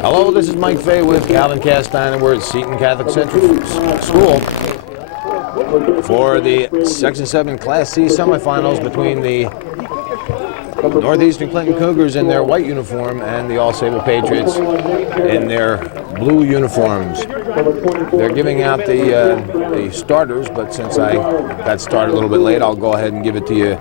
Hello, this is Mike Fay with Calvin Castine, and we're at Seton Catholic Central School for the Section 7 Class C semifinals between the Northeastern Clinton Cougars in their white uniform and the AuSable Patriots in their blue uniforms. They're giving out the starters, but since I got started a little bit late, I'll go ahead and give it to you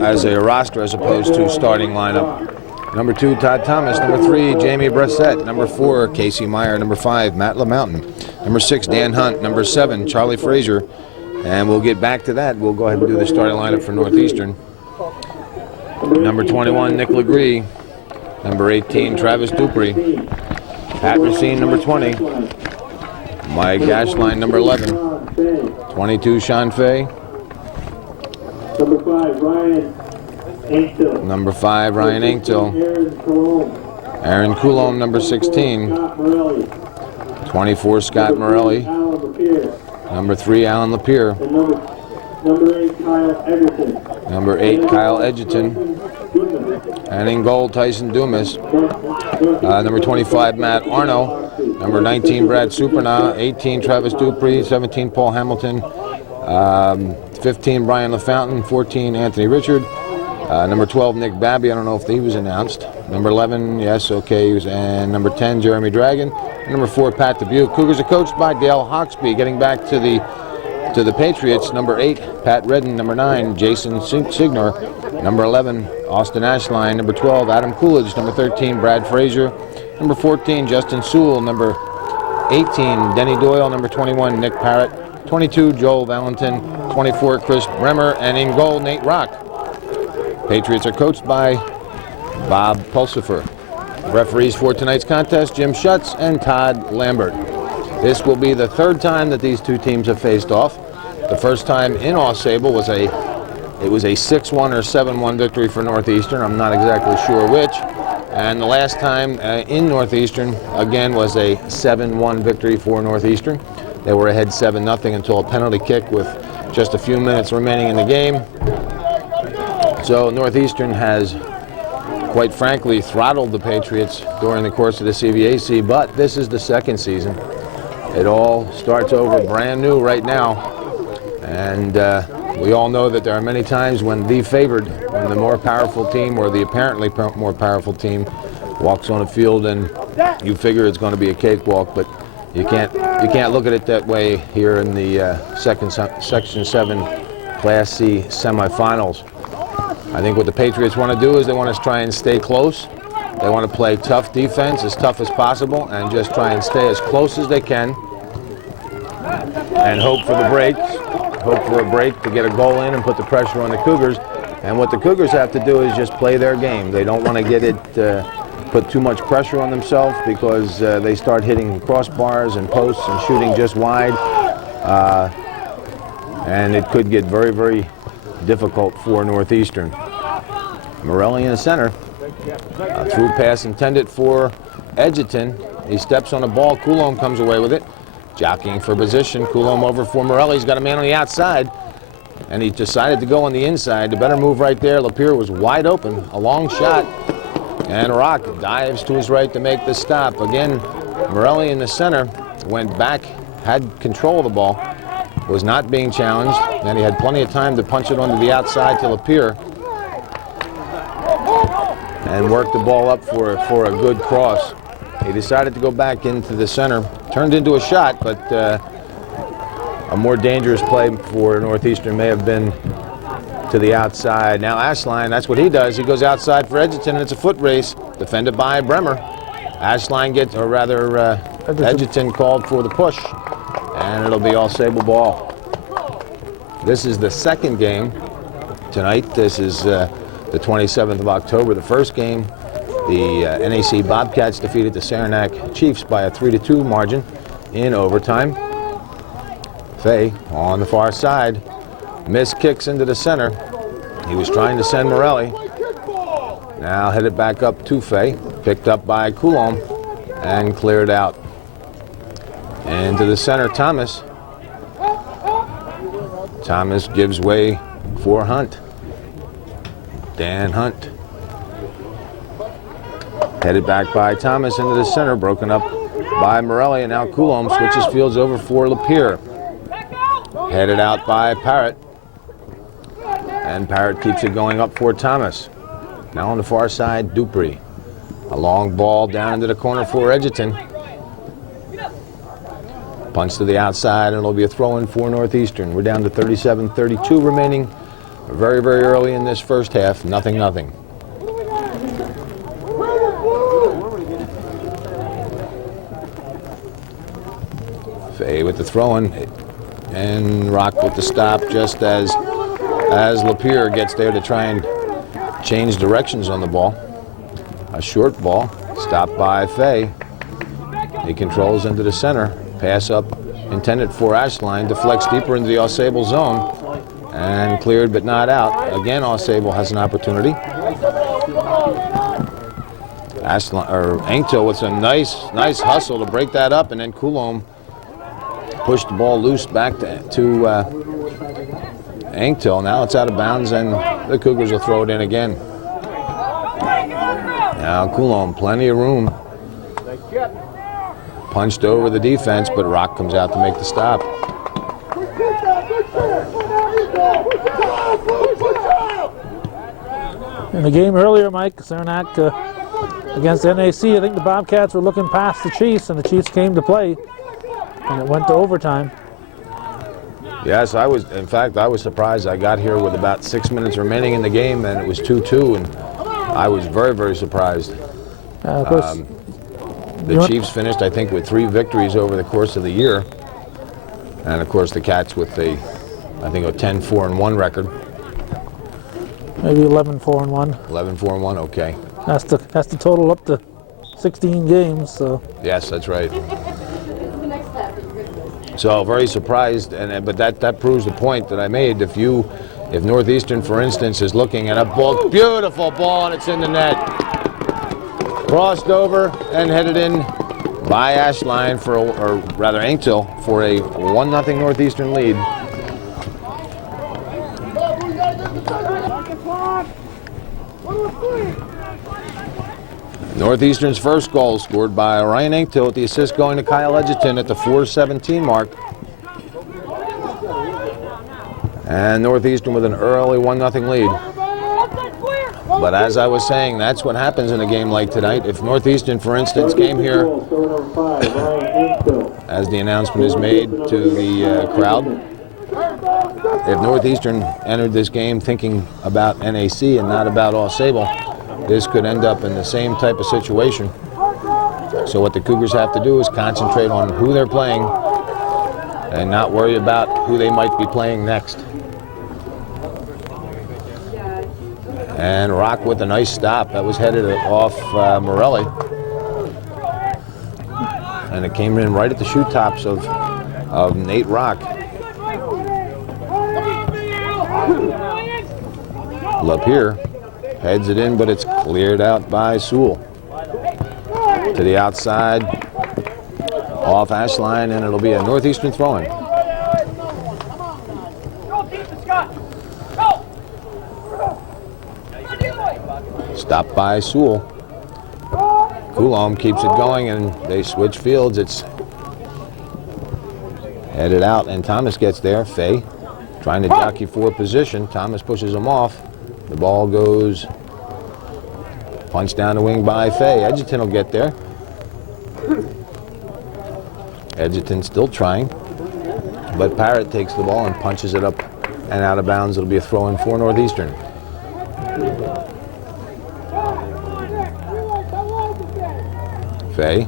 as a roster as opposed to starting lineup. Number 2, Todd Thomas. Number 3, Jamie Bressett. Number 4, Casey Meyer. Number 5, Matt LaMountain. Number 6, Dan Hunt. Number 7, Charlie Frazier. And we'll get back to that. We'll go ahead and do the starting lineup for Northeastern. Number 21, Nick Legree. Number 18, Travis Dupree. Pat Racine, number 20. Mike Ashline, number 11. 22, Sean Fay. Number 5, Ryan Anktil. Number 5, Ryan Anktil. Aaron Coulombe, number 16. 24, Scott Morelli. Number 3, Alan Lapierre. Number 8, Kyle Edgerton. Number 8, Kyle Edgerton. And in goal, Tyson Dumas. Number 25, Matt Arno. Number 19, Brad Superna. 18, Travis Dupree. 17, Paul Hamilton. 15, Brian LaFountain. 14, Anthony Richard. Number 12, Nick Babby. I don't know if he was announced. Number 11, yes, okay. And number 10, Jeremy Dragon. And number 4, Pat Dubuque. Cougars are coached by Dale Hawksby. Getting back to the Patriots, number 8, Pat Redden. Number 9, Jason Signor. Number 11, Austin Ashline. Number 12, Adam Coolidge. Number 13, Brad Frazier. Number 14, Justin Sewell. Number 18, Denny Doyle. Number 21, Nick Parrott. 22, Joel Valentin. 24, Chris Bremer. And in goal, Nate Rock. Patriots are coached by Bob Pulsifer. Referees for tonight's contest, Jim Schutz and Todd Lambert. This will be the third time that these two teams have faced off. The first time in AuSable was a 6-1 or 7-1 victory for Northeastern. I'm not exactly sure which. And the last time in Northeastern, again, was a 7-1 victory for Northeastern. They were ahead 7-0 until a penalty kick with just a few minutes remaining in the game. So Northeastern has, quite frankly, throttled the Patriots during the course of the CVAC, but this is the second season. It all starts over brand new right now. And we all know that there are many times when the more powerful team or the apparently more powerful team walks on a field and you figure it's going to be a cakewalk, but you can't look at it that way here in the Section 7 Class C semifinals. I think what the Patriots want to do is they want to try and stay close. They want to play tough defense, as tough as possible, and just try and stay as close as they can and hope for the breaks. Hope for a break to get a goal in and put the pressure on the Cougars. And what the Cougars have to do is just play their game. They don't want to get it, put too much pressure on themselves because they start hitting crossbars and posts and shooting just wide. And it could get very, very difficult for Northeastern. Morelli in the center. A through pass intended for Edgerton. He steps on the ball. Coulombe comes away with it. Jockeying for position. Coulombe over for Morelli. He's got a man on the outside. And he decided to go on the inside. The better move right there. Lapierre was wide open. A long shot. And Rock dives to his right to make the stop. Again, Morelli in the center. Went back. Had control of the ball. Was not being challenged. And he had plenty of time to punch it onto the outside to Lapierre. And worked the ball up for a good cross. He decided to go back into the center. Turned into a shot, but a more dangerous play for Northeastern may have been to the outside. Now Ashline, that's what he does. He goes outside for Edgerton, and it's a foot race. Defended by Bremer. Ashline gets, or rather, Edgerton called for the push. And it'll be AuSable ball. This is the second game tonight. This is the 27th of October. The first game, the NAC Bobcats defeated the Saranac Chiefs by a 3-2 margin in overtime. Fay on the far side. Missed kicks into the center. He was trying to send Morelli. Now headed back up to Fay. Picked up by Coulombe and cleared out. Into the center, Thomas. Thomas gives way for Hunt. Dan Hunt. Headed back by Thomas into the center, broken up by Morelli, and now Coulomb switches fields over for Lapierre. Headed out by Parrott. And Parrott keeps it going up for Thomas. Now on the far side, Dupree. A long ball down into the corner for Edgerton. Punch to the outside, and it'll be a throw-in for Northeastern. We're down to 37-32 remaining. Very, very early in this first half. 0-0. Fay with the throw-in, and Rock with the stop just as Lapierre gets there to try and change directions on the ball. A short ball, stopped by Fay. He controls into the center. Pass up intended for Ashline, deflects deeper into the AuSable zone, and cleared but not out. Again, AuSable has an opportunity. Engtel with a nice hustle to break that up, and then Coulomb pushed the ball loose back to Engtel. Now it's out of bounds, and the Cougars will throw it in again. Now Coulomb, plenty of room. Punched over the defense, but Rock comes out to make the stop. In the game earlier, Mike Cernak against NAC, I think the Bobcats were looking past the Chiefs, and the Chiefs came to play, and it went to overtime. Yes, I was surprised. I got here with about 6 minutes remaining in the game, and it was 2-2, and I was very, very surprised. Of course, the Chiefs finished, I think, with 3 victories over the course of the year. And, of course, the Cats with a 10-4-1 record. Maybe 11-4-1. 11-4-1, okay. That's the total up to 16 games. So. Yes, that's right. So very surprised, but that proves the point that I made. If Northeastern, for instance, is looking at a ball, beautiful ball, and it's in the net. Crossed over and headed in by Ashline or rather Engtel for a 1-0 Northeastern lead. Northeastern's first goal scored by Ryan Engtel, with the assist going to Kyle Edgerton at the 4:17 mark. And Northeastern with an early 1-0 lead. But as I was saying, that's what happens in a game like tonight. If Northeastern, for instance, came here, as the announcement is made to the crowd, if Northeastern entered this game thinking about NAC and not about AuSable, this could end up in the same type of situation. So what the Cougars have to do is concentrate on who they're playing and not worry about who they might be playing next. And Rock with a nice stop. That was headed off Morelli. And it came in right at the shoe tops of Nate Rock. Lapierre heads it in, but it's cleared out by Sewell. To the outside, off Ashline, and it'll be a Northeastern throw-in. Stopped by Sewell. Coulomb keeps it going, and they switch fields. It's headed out, and Thomas gets there. Fay trying to jockey for position. Thomas pushes him off. The ball goes punch down the wing by Fay. Edgerton will get there. Edgerton still trying, but Parrott takes the ball and punches it up and out of bounds. It'll be a throw-in for Northeastern. Fay.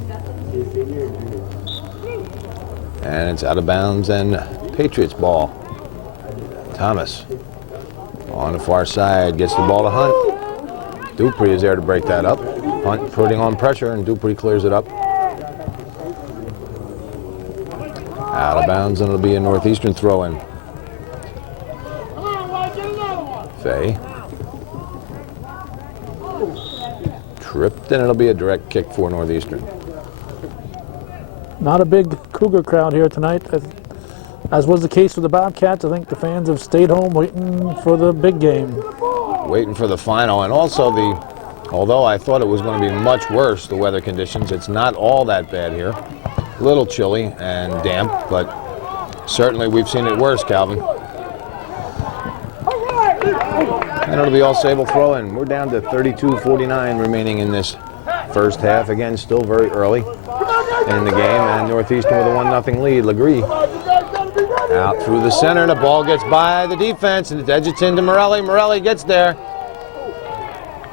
And it's out of bounds, and Patriots ball. Thomas on the far side gets the ball to Hunt. Dupree is there to break that up. Hunt putting on pressure, and Dupree clears it up. Out of bounds, and it'll be a Northeastern throw-in. Fay. Tripped, and it'll be a direct kick for Northeastern. Not a big Cougar crowd here tonight. As was the case with the Bobcats, I think the fans have stayed home waiting for the big game. Waiting for the final, and also Although I thought it was going to be much worse, the weather conditions. It's not all that bad here. A little chilly and damp, but certainly we've seen it worse, Calvin. And it'll be AuSable throw-in. We're down to 32-49 remaining in this first half. Again, still very early in the game, and Northeastern with a 1-0 lead. Legree out through the center. The ball gets by the defense, and it's Edgerton to Morelli. Morelli gets there,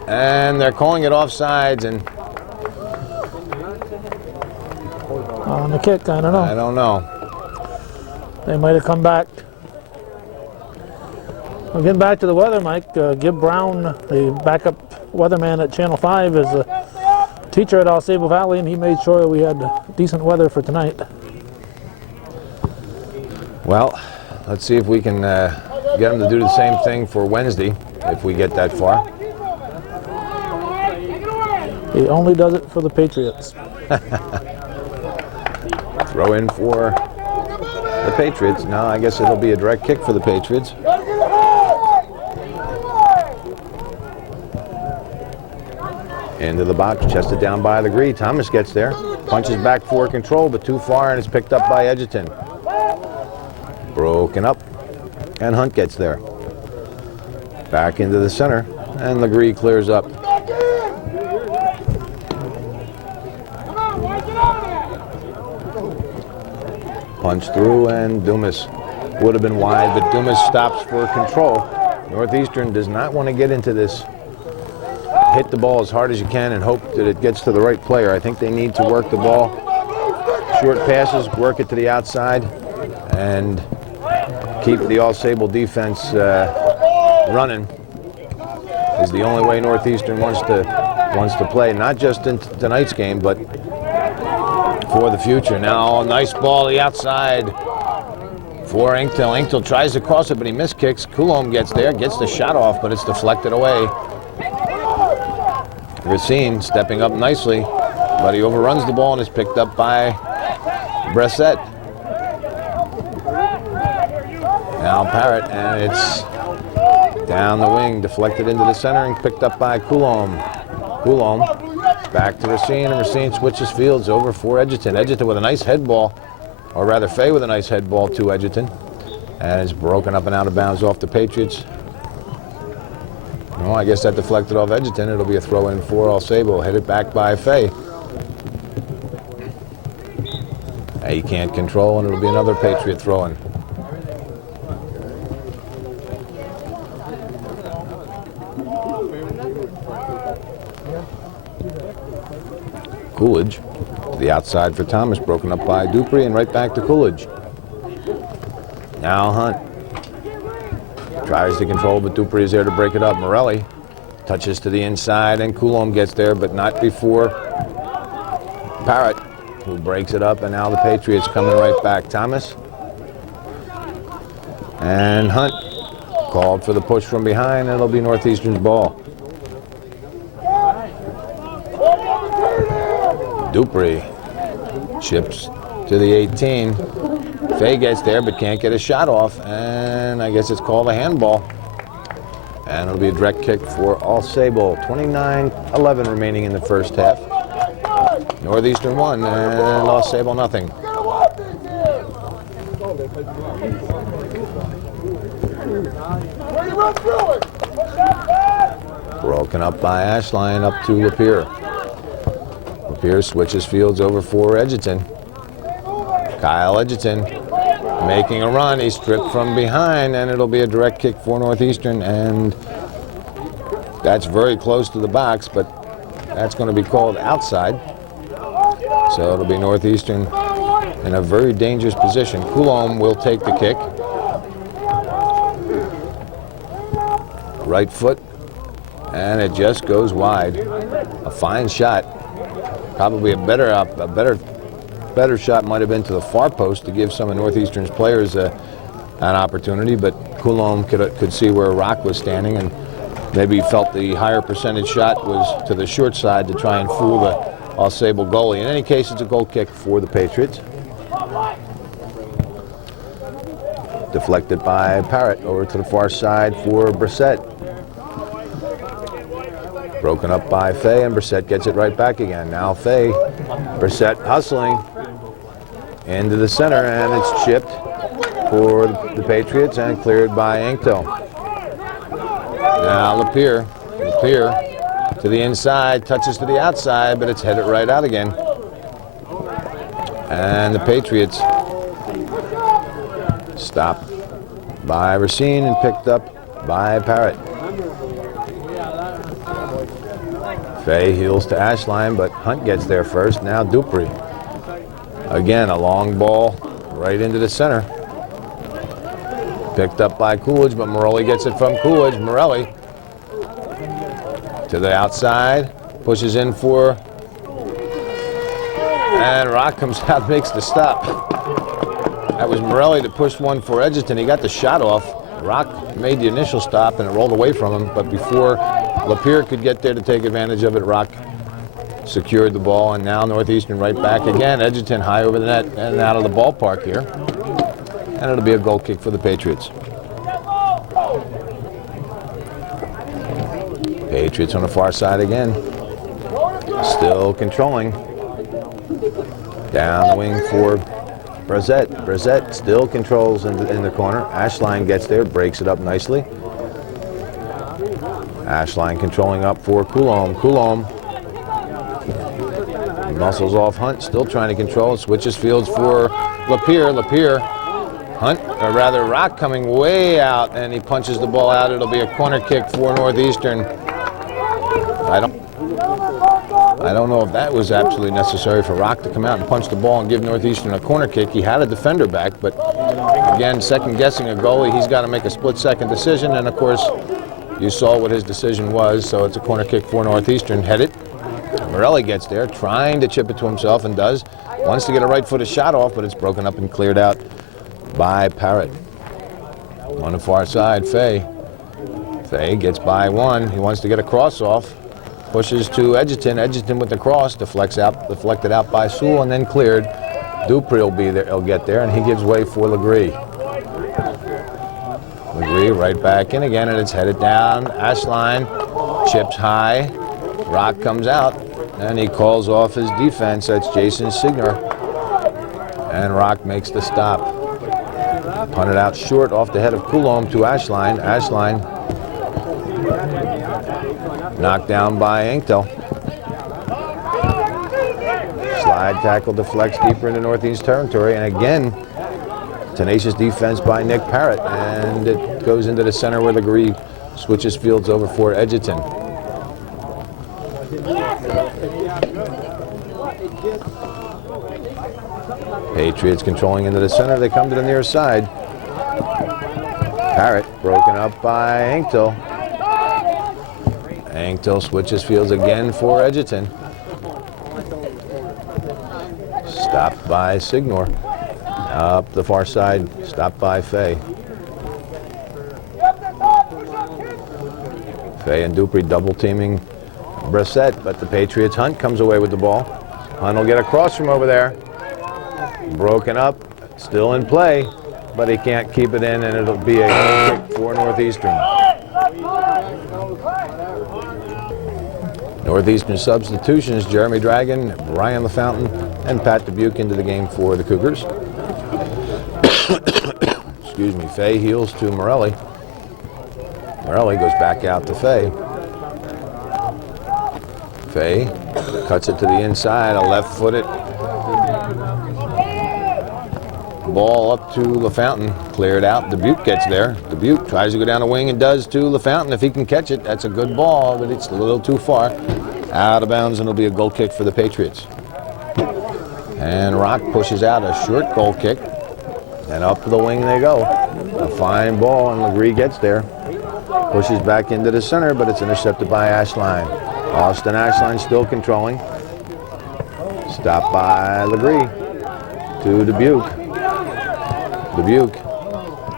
and they're calling it offsides. And on the kick, I don't know. I don't know. They might have come back. Well, getting back to the weather, Mike, Gib Brown, the backup weatherman at Channel 5, is a teacher at AuSable Valley, and he made sure we had decent weather for tonight. Well, let's see if we can get them to do the same thing for Wednesday, if we get that far. He only does it for the Patriots. Throw in for the Patriots. No, I guess it'll be a direct kick for the Patriots. Into the box, chested down by Legree. Thomas gets there, punches back for control, but too far, and it's picked up by Edgerton. Broken up, and Hunt gets there. Back into the center, and Legree clears up. Punch through, and Dumas would have been wide, but Dumas stops for control. Northeastern does not want to get into this. Hit the ball as hard as you can and hope that it gets to the right player. I think they need to work the ball. Short passes, work it to the outside, and keep the AuSable defense running is the only way Northeastern wants to play, not just in tonight's game, but for the future. Now, nice ball to the outside for Inktel. Inktel tries to cross it, but he miskicks. Coulomb gets there, gets the shot off, but it's deflected away. Racine stepping up nicely, but he overruns the ball and is picked up by Bressett. Now Parrott, and it's down the wing, deflected into the center and picked up by Coulomb. Coulomb back to Racine, and Racine switches fields over for Edgerton. Edgerton with a nice head ball, or rather Fay with a nice head ball to Edgerton, and it's broken up and out of bounds off the Patriots. Well, I guess that deflected off Edgerton. It'll be a throw-in for AuSable. Headed back by Fay. He can't control, and it'll be another Patriot throw-in. Coolidge to the outside for Thomas, broken up by Dupree, and right back to Coolidge. Now Hunt tries to control, but Dupree is there to break it up. Morelli touches to the inside, and Coulomb gets there, but not before Parrott, who breaks it up, and now the Patriots coming right back. Thomas and Hunt called for the push from behind, and it'll be Northeastern's ball. Dupree chips to the 18. Fay gets there, but can't get a shot off, and I guess it's called a handball. And it'll be a direct kick for AuSable. 29-11 remaining in the first half. Northeastern 1 and AuSable nothing. Broken up by Ashline, up to Lapeer. Lapeer switches fields over for Edgerton. Kyle Edgerton making a run. He's stripped from behind, and it'll be a direct kick for Northeastern, and that's very close to the box, but that's going to be called outside. So it'll be Northeastern in a very dangerous position. Coulomb will take the kick. Right foot, and it just goes wide. A fine shot. Probably a better shot might have been to the far post to give some of Northeastern's players an opportunity, but Coulomb could see where Rock was standing, and maybe felt the higher percentage shot was to the short side to try and fool the AuSable goalie. In any case, it's a goal kick for the Patriots. Deflected by Parrott over to the far side for Bressett. Broken up by Fay, and Brissett gets it right back again. Now Fay, Brissett hustling into the center, and it's chipped for the Patriots and cleared by Ankto. Now Lapierre to the inside, touches to the outside, but it's headed right out again. And the Patriots stopped by Racine and picked up by Parrott. Fay heels to Ashline, but Hunt gets there first. Now Dupree. Again, a long ball right into the center. Picked up by Coolidge, but Morelli gets it from Coolidge. Morelli to the outside, pushes in for, and Rock comes out, makes the stop. That was Morelli that pushed one for Edgerton. He got the shot off. Rock made the initial stop and it rolled away from him, but before Lapierre could get there to take advantage of it, Rock secured the ball, and now Northeastern right back again. Edgerton high over the net and out of the ballpark here. And it'll be a goal kick for the Patriots. Patriots on the far side again. Still controlling. Down the wing for Brissett. Brissett still controls in the corner. Ashline gets there, breaks it up nicely. Ashline controlling up for Coulombe. Coulombe muscles off Hunt, still trying to control. Switches fields for Lapierre. Lapierre, Hunt, or rather Rock coming way out, and he punches the ball out. It'll be a corner kick for Northeastern. I don't know if that was absolutely necessary for Rock to come out and punch the ball and give Northeastern a corner kick. He had a defender back, but again, second guessing a goalie, he's got to make a split-second decision, and of course, you saw what his decision was, so it's a corner kick for Northeastern. Headed. Morelli gets there, trying to chip it to himself, and does. Wants to get a right-footed shot off, but it's broken up and cleared out by Parrott. On the far side, Fay. Fay gets by one. He wants to get a cross off. Pushes to Edgerton. Edgerton with the cross, deflected out by Sewell, and then cleared. Dupree will be there. He'll get there, and he gives way for Legree. Legree right back in again, and it's headed down. Ashline chips high. Rock comes out, and he calls off his defense. That's Jason Signer, and Rock makes the stop. Punted out short off the head of Coulombe to Ashline. Ashline knocked down by Ankto. Slide tackle deflects deeper into Northeast territory, and again, tenacious defense by Nick Parrott, and it goes into the center where Legree switches fields over for Edgerton. Patriots controlling into the center. They come to the near side. Parrott broken up by Ankto. Ankto switches fields again for Edgerton. Stopped by Signor. Up the far side, stopped by Fay. Fay and Dupree double teaming Brissett, but the Patriots' Hunt comes away with the ball. Hunt will get across from over there. Broken up, still in play, but he can't keep it in, and it'll be a goal kick for Northeastern. Northeastern substitutions: Jeremy Dragon, Brian LaFountain, and Pat Dubuque into the game for the Cougars. Excuse me. Fay heels to Morelli. Morelli goes back out to Fay. Fay cuts it to the inside, a left-footed ball up to LaFountain, cleared out. Dubuque gets there. Dubuque tries to go down the wing and does to LaFountain. If he can catch it, that's a good ball, but it's a little too far. Out of bounds, and it'll be a goal kick for the Patriots. And Rock pushes out a short goal kick, and up the wing they go. A fine ball, and Legree gets there. Pushes back into the center, but it's intercepted by Ashline. Austin Ashline still controlling. Stopped by Legree to Dubuque. Dubuque.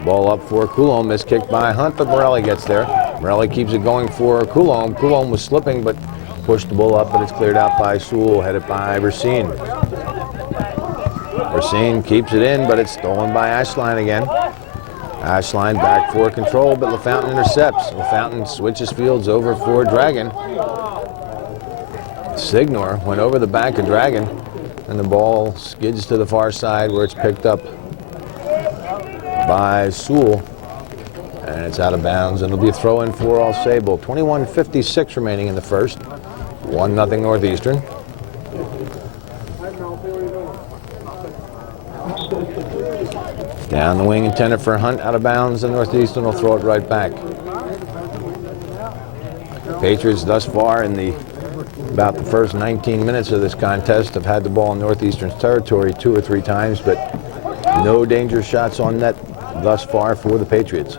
Ball up for Coulombe. Missed kick by Hunt, but Morelli gets there. Morelli keeps it going for Coulombe. Coulombe was slipping, but pushed the ball up, but it's cleared out by Sewell, headed by Racine. Racine keeps it in, but it's stolen by Ashline again. Ashline back for control, but LaFountain intercepts. LaFountain switches fields over for Dragon. Signor went over the back of Dragon, and the ball skids to the far side where it's picked up by Sewell. And it's out of bounds, and it'll be a throw in for AuSable. 21:56 remaining in the first. 1-0 Northeastern. Down the wing intended for Hunt, out of bounds, and Northeastern will throw it right back. Patriots thus far in about the first 19 minutes of this contest have had the ball in Northeastern's territory 2 or 3 times, but no danger shots on net thus far for the Patriots.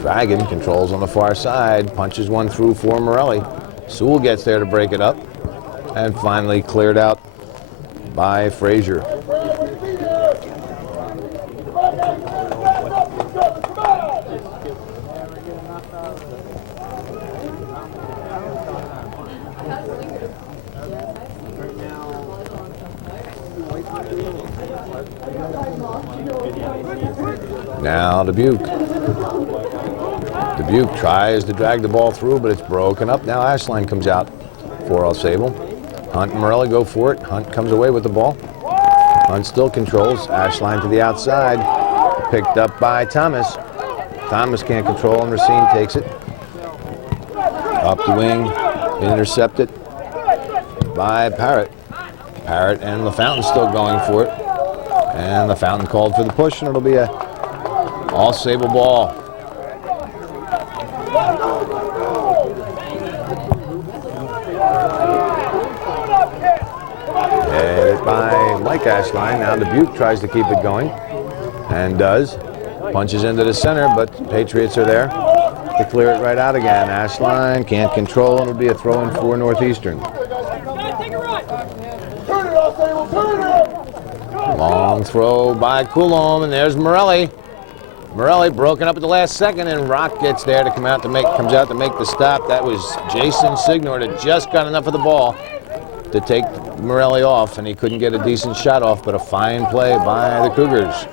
Dragon controls on the far side, punches one through for Morelli. Sewell gets there to break it up, and finally cleared out by Frazier. Now Dubuque. Dubuque tries to drag the ball through, but it's broken up. Now Ashline comes out for AuSable. Hunt and Morelli go for it. Hunt comes away with the ball. Hunt still controls. Ashline to the outside. Picked up by Thomas. Thomas can't control, and Racine takes it. Up the wing. Intercepted by Parrott. Parrott and LaFountain still going for it. And LaFountain called for the push, and it'll be a AuSable ball. Headed by Mike Ashline. Now Dubuque tries to keep it going, and does. Punches into the center, but Patriots are there to clear it right out again. Ashline can't control, and it'll be a throw-in for Northeastern. Long throw by Coulomb, and there's Morelli. Morelli broken up at the last second, and Rock gets there to comes out to make the stop. That was Jason Signor that just got enough of the ball to take Morelli off, and he couldn't get a decent shot off, but a fine play by the Cougars.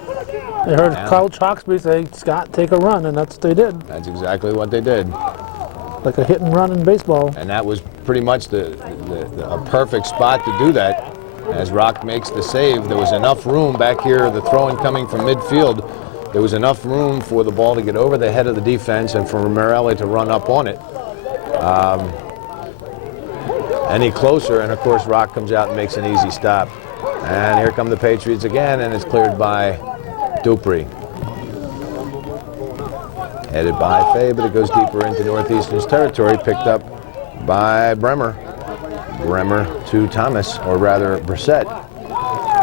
They heard Coach Hawksby say, "Scott, take a run," and that's what they did. That's exactly what they did. Like a hit and run in baseball. And that was pretty much a perfect spot to do that. As Rock makes the save, there was enough room back here, the throw-in coming from midfield. There was enough room for the ball to get over the head of the defense and for Morelli to run up on it. Any closer, and of course Rock comes out and makes an easy stop. And here come the Patriots again, and it's cleared by Dupree. Headed by Fay, but it goes deeper into Northeastern's territory, picked up by Bremer. Bremer to Thomas, or rather Brissett.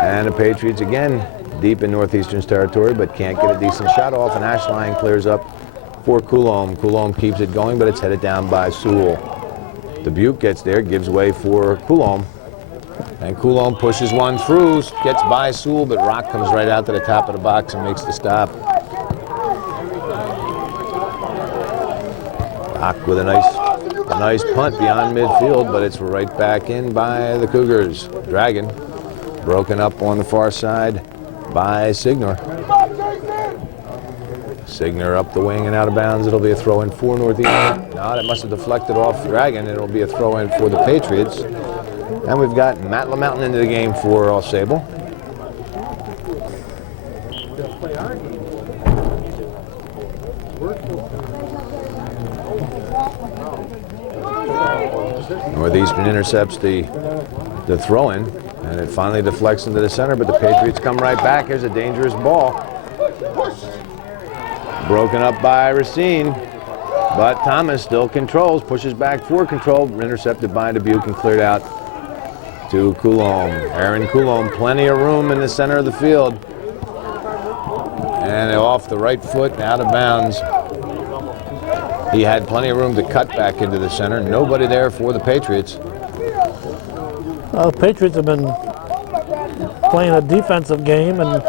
And the Patriots again deep in Northeastern's territory, but can't get a decent shot off, and Ashline clears up for Coulomb. Coulomb keeps it going, but it's headed down by Sewell. Dubuque gets there, gives way for Coulomb, and Coulomb pushes one through, gets by Sewell, but Rock comes right out to the top of the box and makes the stop. Rock with a nice punt beyond midfield, but it's right back in by the Cougars. Dragon broken up on the far side by Signor. Signor up the wing and out of bounds. It'll be a throw-in for Northeastern. No, that must have deflected off Dragon. It'll be a throw-in for the Patriots. And we've got Matt LaMountain into the game for AuSable. Northeastern intercepts the throw-in, and it finally deflects into the center, but the Patriots come right back. Here's a dangerous ball. Broken up by Racine, but Thomas still controls, pushes back for control, intercepted by Dubuque and cleared out to Coulomb. Aaron Coulomb, plenty of room in the center of the field. And off the right foot and out of bounds. He had plenty of room to cut back into the center. Nobody there for the Patriots. The Patriots have been playing a defensive game, and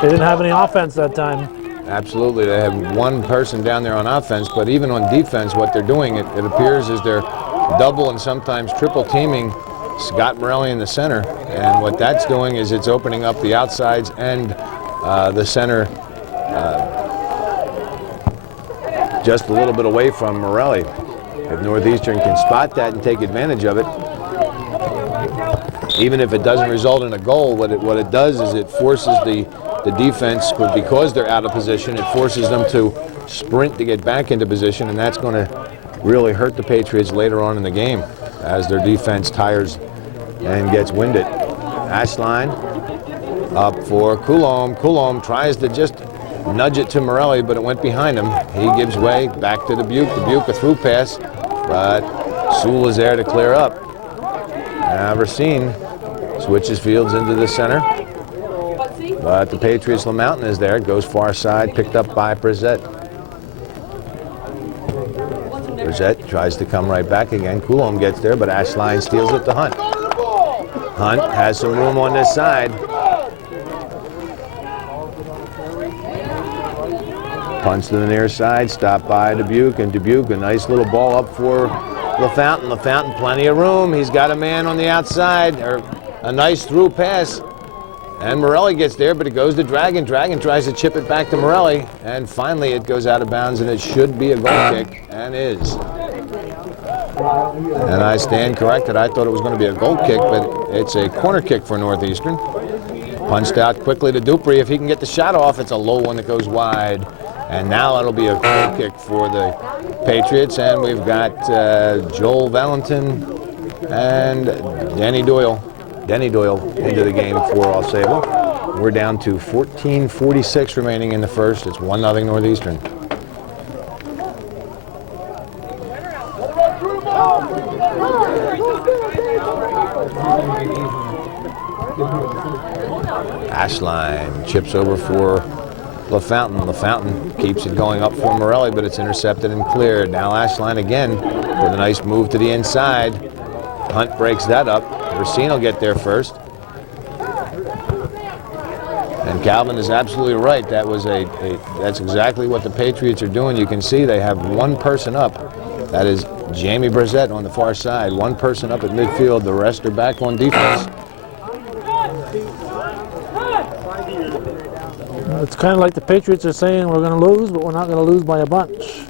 they didn't have any offense that time. Absolutely. They have one person down there on offense, but even on defense, what they're doing, it appears is they're double and sometimes triple teaming Scott Morelli in the center. And what that's doing is it's opening up the outsides and the center just a little bit away from Morelli. If Northeastern can spot that and take advantage of it, even if it doesn't result in a goal, what it does is it forces the defense, because they're out of position, it forces them to sprint to get back into position, and that's going to really hurt the Patriots later on in the game as their defense tires and gets winded. Ashline up for Coulomb. Coulomb tries to just nudge it to Morelli, but it went behind him. He gives way back to Dubuque. Dubuque a through pass, but Sewell is there to clear up. Now Racine switches fields into the center, but the Patriots' LaMountain is there. Goes far side, picked up by Brissett. Brissett tries to come right back again. Coulomb gets there, but Ashline steals it to Hunt. Hunt has some room on this side. Punch to the near side, stopped by Dubuque, and Dubuque, a nice little ball up for LaFountain. LaFountain, plenty of room. He's got a man on the outside, or a nice through pass. And Morelli gets there, but it goes to Dragon. Dragon tries to chip it back to Morelli, and finally it goes out of bounds, and it should be a goal kick, and is. And I stand corrected. I thought it was going to be a goal kick, but it's a corner kick for Northeastern. Punched out quickly to Dupree. If he can get the shot off, it's a low one that goes wide. And now it'll be a goal kick for the Patriots, and we've got Joel Valentin and Denny Doyle into the game for AuSable. We're down to 14:46 remaining in the first. It's 1-0 Northeastern. Ashline chips over for LaFountain. LaFountain keeps it going up for Morelli, but it's intercepted and cleared. Now Ashline again with a nice move to the inside. Hunt breaks that up. Racine will get there first. And Calvin is absolutely right. That was that's exactly what the Patriots are doing. You can see they have one person up. That is Jamie Brissett on the far side. One person up at midfield. The rest are back on defense. It's kind of like the Patriots are saying we're going to lose, but we're not going to lose by a bunch.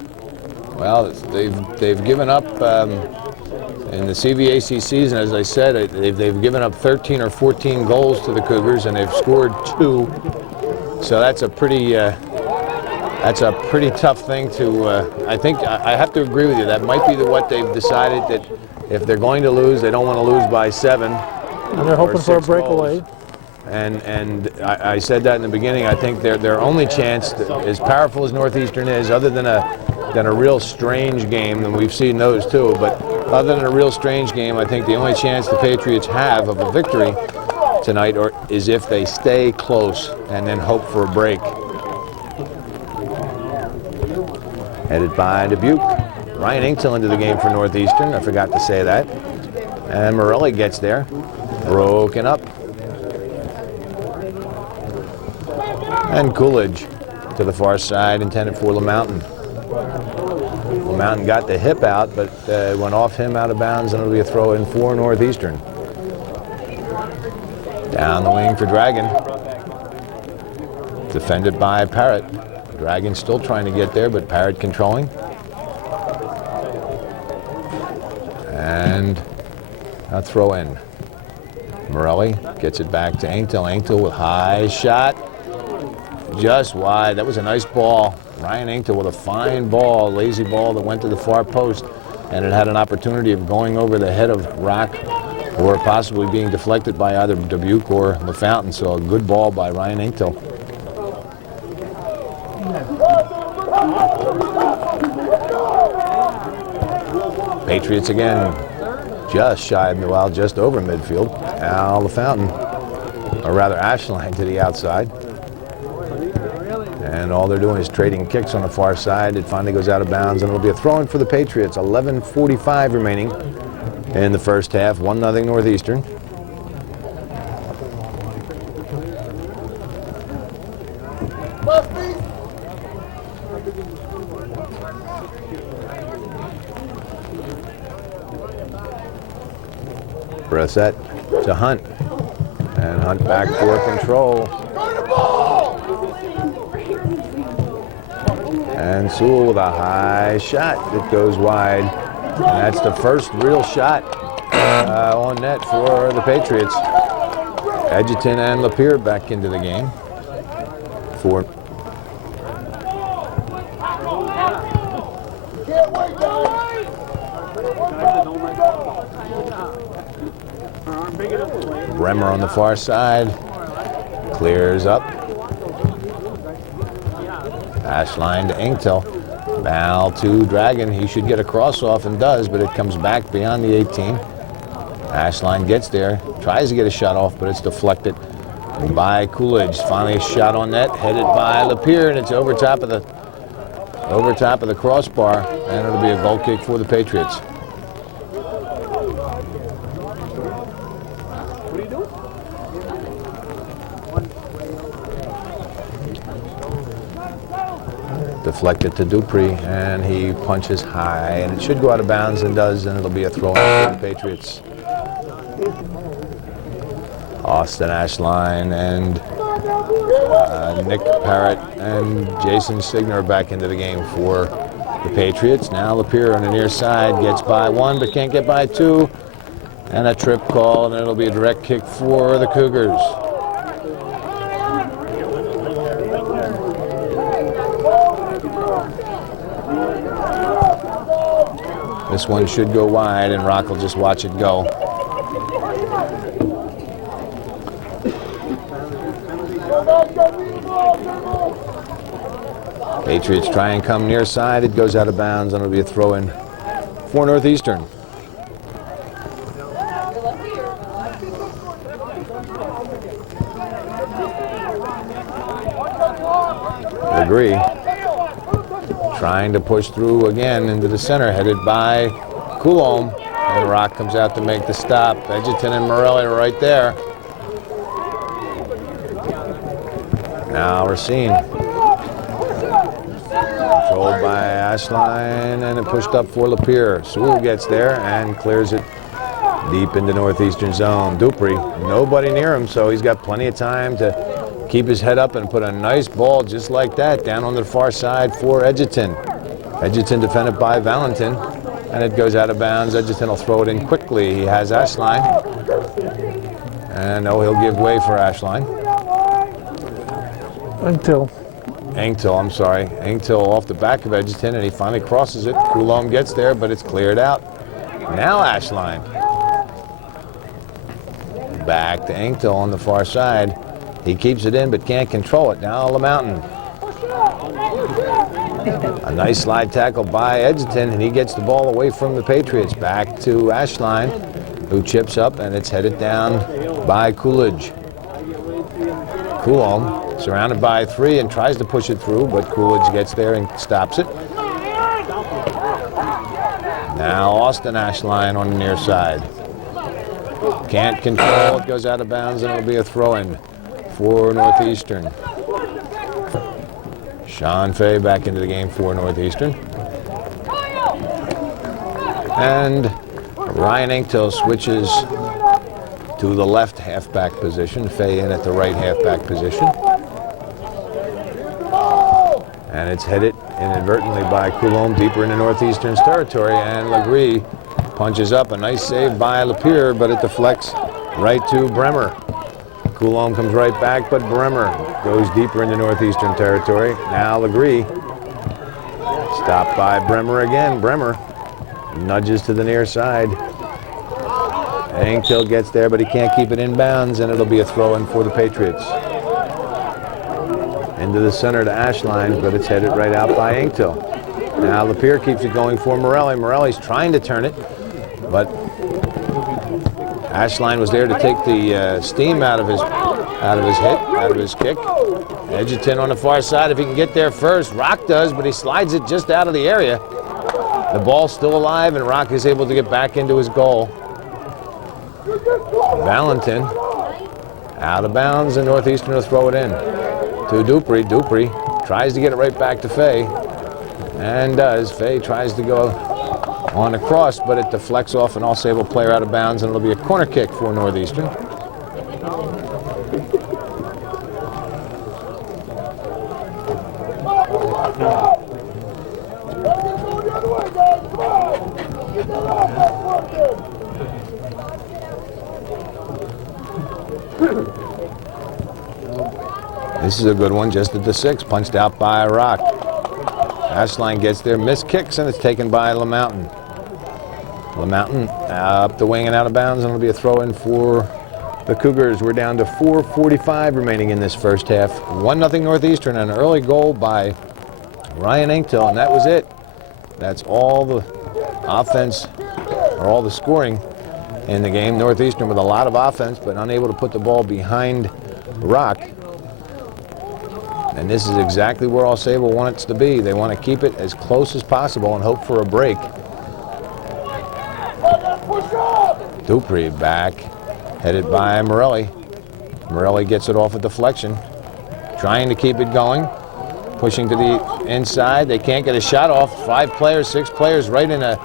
Well, they've given up in the CVAC season, as I said, they've given up 13 or 14 goals to the Cougars, and they've scored 2. So that's a pretty tough thing to. I think I have to agree with you. That might be what they've decided, that if they're going to lose, they don't want to lose by 7. And they're hoping for a breakaway. And I said that in the beginning. I think their only chance, as powerful as Northeastern is, other than a real strange game, and we've seen those too, but other than a real strange game, I think the only chance the Patriots have of a victory tonight is if they stay close and then hope for a break. Headed by Dubuque. Ryan Inkstill into the game for Northeastern. I forgot to say that. And Morelli gets there. Broken up. And Coolidge to the far side, intended for LaMountain. LaMountain got the hip out, but went off him out of bounds, and it'll be a throw in for Northeastern. Down the wing for Dragon. Defended by Parrott. Dragon still trying to get there, but Parrott controlling. And a throw in. Morelli gets it back to Inkstill. Inkstill with high shot. Just wide. That was a nice ball. Ryan Inkstill with a fine ball, lazy ball that went to the far post, and it had an opportunity of going over the head of Rock or possibly being deflected by either Dubuque or LaFountain. So a good ball by Ryan Inkstill. Patriots again, just shy of, well, just over midfield. Now LaFountain, or rather Ashline to the outside. And all they're doing is trading kicks on the far side. It finally goes out of bounds, and it'll be a throw-in for the Patriots. 11:45 remaining in the first half. 1-0 Northeastern. Brissett to Hunt. And Hunt back for control. And And Sewell with a high shot that goes wide. And that's the first real shot on net for the Patriots. Edgerton and Lapeer back into the game. For Bremer on the far side. Clears up. Ashline to Engtel. Ball to Dragon. He should get a cross off and does, but it comes back beyond the 18. Ashline gets there, tries to get a shot off, but it's deflected by Coolidge. Finally a shot on net, headed by Lapeer, and it's over top of the crossbar, and it'll be a goal kick for the Patriots. Deflected to Dupree, and he punches high, and it should go out of bounds, and does, and it'll be a throw-in for the Patriots. Austin Ashline and Nick Parrott and Jason Signer are back into the game for the Patriots. Now Lapeer on the near side gets by one, but can't get by two, and a trip call, and it'll be a direct kick for the Cougars. This one should go wide, and Rock will just watch it go. Patriots try and come near side. It goes out of bounds, and it'll be a throw-in for Northeastern. Legree trying to push through again into the center, headed by Coulombe, and Rock comes out to make the stop. Edgerton and Morelli are right there. Now Racine. Controlled by Ashline, and it pushed up for Lapeer. Sewell gets there and clears it deep into Northeastern zone. Dupree, nobody near him, so he's got plenty of time to keep his head up and put a nice ball just like that down on the far side for Edgerton. Edgerton defended by Valentin, and it goes out of bounds. Edgerton will throw it in quickly. He has Ashline, and he'll give way for Ashline. Engtel, I'm sorry. Engtel off the back of Edgerton, and he finally crosses it. Coulombe gets there, but it's cleared out. Now Ashline. Back to Engtel on the far side. He keeps it in, but can't control it. Now LeMountain. A nice slide tackle by Edgerton, and he gets the ball away from the Patriots. Back to Ashline, who chips up, and it's headed down by Coolidge. Coulombe surrounded by three and tries to push it through, but Coolidge gets there and stops it. Now Austin Ashline on the near side. Can't control, it goes out of bounds, and it'll be a throw-in for Northeastern. Sean Fay back into the game for Northeastern. And Ryan Engtel switches to the left halfback position. Fay in at the right halfback position. And it's headed inadvertently by Coulombe deeper into Northeastern's territory, and Legree punches up. A nice save by Lapeer, but it deflects right to Bremer. Coulombe comes right back, but Bremer goes deeper into Northeastern territory. Now Legree, stopped by Bremer again. Bremer nudges to the near side. Engtel gets there, but he can't keep it in bounds, and it'll be a throw-in for the Patriots. Into the center to Ashline, but it's headed right out by Engtel. Now Lapeer keeps it going for Morelli. Morelli's trying to turn it, but Ashline was there to take the steam out of his kick. Edgerton on the far side, if he can get there first. Rock does, but he slides it just out of the area. The ball's still alive, and Rock is able to get back into his goal. Valentin out of bounds, and Northeastern will throw it in to Dupree. Dupree tries to get it right back to Fay, and does. Fay tries to go on the cross, but it deflects off an AuSable player out of bounds, and it'll be a corner kick for Northeastern. This is a good one, just at the 6, punched out by Rock. Ashline gets there, missed kicks, and it's taken by LaMountain. LaMountain up the wing and out of bounds, and it'll be a throw-in for the Cougars. We're down to 4:45 remaining in this first half. 1-0 Northeastern, an early goal by Ryan Engtill, and that was it. That's all the offense, or all the scoring in the game. Northeastern with a lot of offense, but unable to put the ball behind Rock. And this is exactly where AuSable wants it to be. They want to keep it as close as possible and hope for a break. Dupree back, headed by Morelli. Morelli gets it off a deflection, trying to keep it going, pushing to the inside. They can't get a shot off. 5 players, 6 players right in a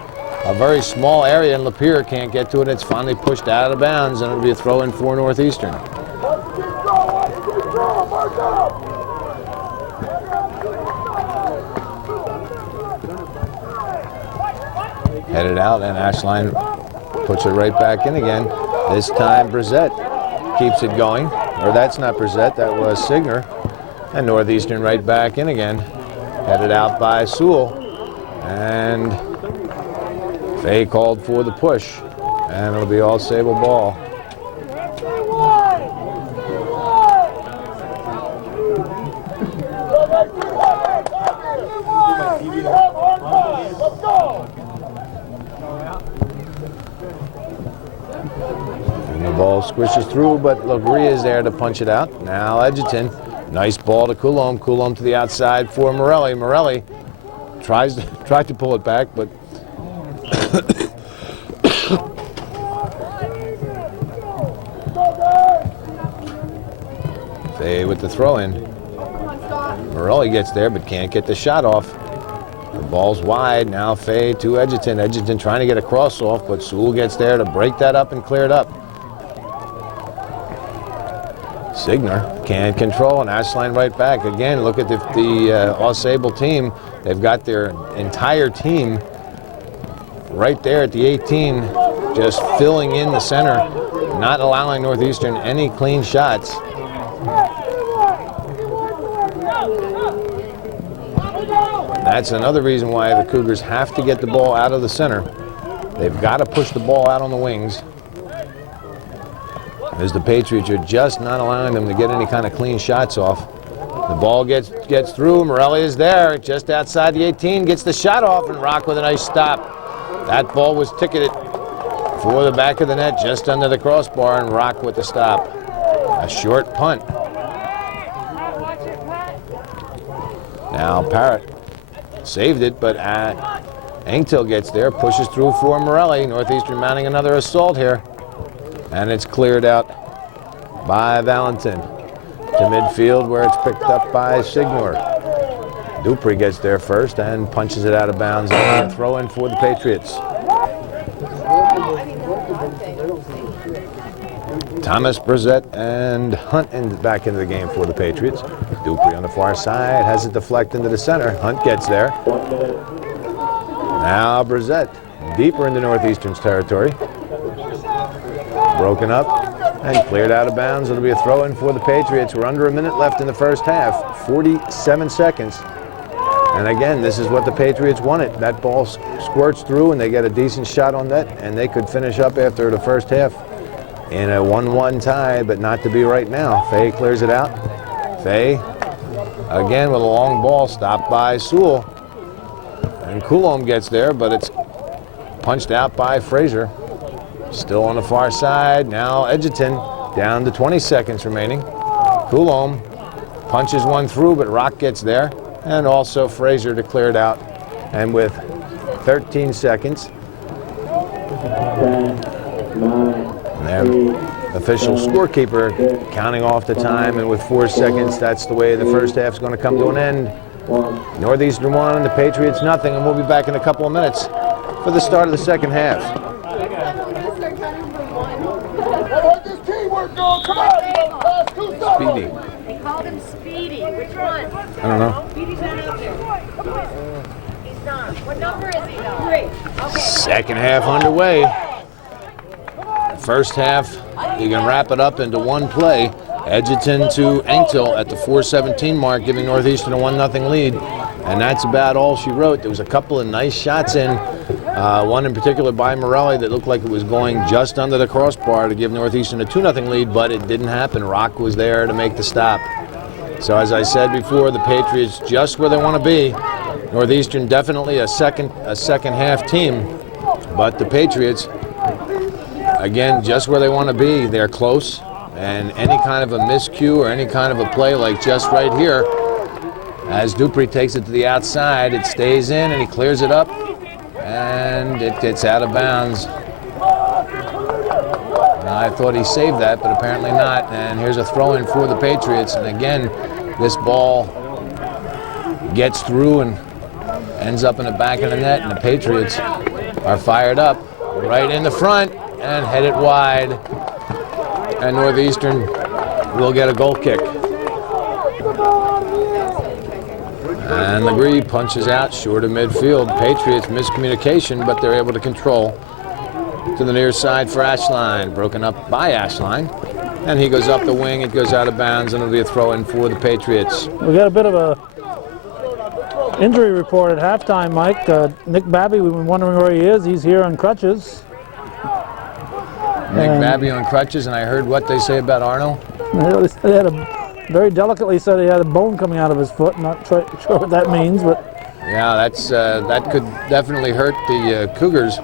very small area, and Lapeer can't get to it. It's finally pushed out of bounds, and it'll be a throw-in for Northeastern. Headed out, and Ashline puts it right back in again. This time Brissett keeps it going. Or that's not Brissett, that was Signer. And Northeastern right back in again. Headed out by Sewell. And Fay called for the push. And it'll be AuSable ball. Ball squishes through, but Legria is there to punch it out. Now Edgerton, nice ball to Coulombe. Coulombe to the outside for Morelli. Morelli tried to pull it back, but Fay with the throw-in. Morelli gets there, but can't get the shot off. The ball's wide. Now Fay to Edgerton. Edgerton trying to get a cross off, but Sewell gets there to break that up and clear it up. Signer can't control, and Ashline right back. Again, look at the AuSable team. They've got their entire team right there at the 18, just filling in the center, not allowing Northeastern any clean shots. That's another reason why the Cougars have to get the ball out of the center. They've got to push the ball out on the wings, as the Patriots are just not allowing them to get any kind of clean shots off. The ball gets through. Morelli is there, just outside the 18, gets the shot off, and Rock with a nice stop. That ball was ticketed for the back of the net, just under the crossbar, and Rock with the stop. A short punt. Now Parrott saved it, but Engtill gets there, pushes through for Morelli. Northeastern mounting another assault here. And it's cleared out by Valentin to midfield, where it's picked up by Signor. Dupree gets there first and punches it out of bounds. And a throw in for the Patriots. Thomas, Brissett, and Hunt back into the game for the Patriots. Dupree on the far side has it deflect into the center. Hunt gets there. Now Brissett deeper into Northeastern's territory. Broken up and cleared out of bounds. It'll be a throw-in for the Patriots. We're under a minute left in the first half, 47 seconds. And again, this is what the Patriots wanted. That ball squirts through and they get a decent shot on net, and they could finish up after the first half in a 1-1 tie, but not to be right now. Fay clears it out. Fay, again with a long ball, stopped by Sewell. And Coulombe gets there, but it's punched out by Frazier. Still on the far side. Now Edgerton, down to 20 seconds remaining. Coulombe punches one through, but Rock gets there. And also Frazier to clear it out. And with 13 seconds, their official scorekeeper counting off the time, and with 4 seconds, that's the way the first half is going to come to an end. Northeastern 1, the Patriots nothing, and we'll be back in a couple of minutes for the start of the second half. Speedy. They called him Speedy. Which one? I don't know. Speedy's not out there. He's not. What number is he though? 3. Okay. Second half underway. First half, you can wrap it up into one play. Edgerton to Anktil at the 4:17 mark, giving Northeastern a 1-0 lead. And that's about all she wrote. There was a couple of nice shots in, one in particular by Morelli that looked like it was going just under the crossbar to give Northeastern a 2-0 lead, but it didn't happen. Rock was there to make the stop. So as I said before, the Patriots just where they want to be. Northeastern definitely a second half team, but the Patriots, again, just where they want to be. They're close, and any kind of a miscue or any kind of a play like just right here, as Dupree takes it to the outside, it stays in and he clears it up, and it gets out of bounds. I thought he saved that, but apparently not. And here's a throw-in for the Patriots, and again, this ball gets through and ends up in the back of the net, and the Patriots are fired up right in the front and headed wide, and Northeastern will get a goal kick. And Legree punches out short of midfield. Patriots miscommunication, but they're able to control to the near side for Ashline. Broken up by Ashline, and he goes up the wing. It goes out of bounds, and it'll be a throw-in for the Patriots. We got a bit of a injury report at halftime, Mike. Nick Babby, we've been wondering where he is. He's here on crutches. Nick Babby on crutches, and I heard what they say about Arno. They had very delicately said he had a bone coming out of his foot. Not sure what that means, but yeah, that could definitely hurt the Cougars.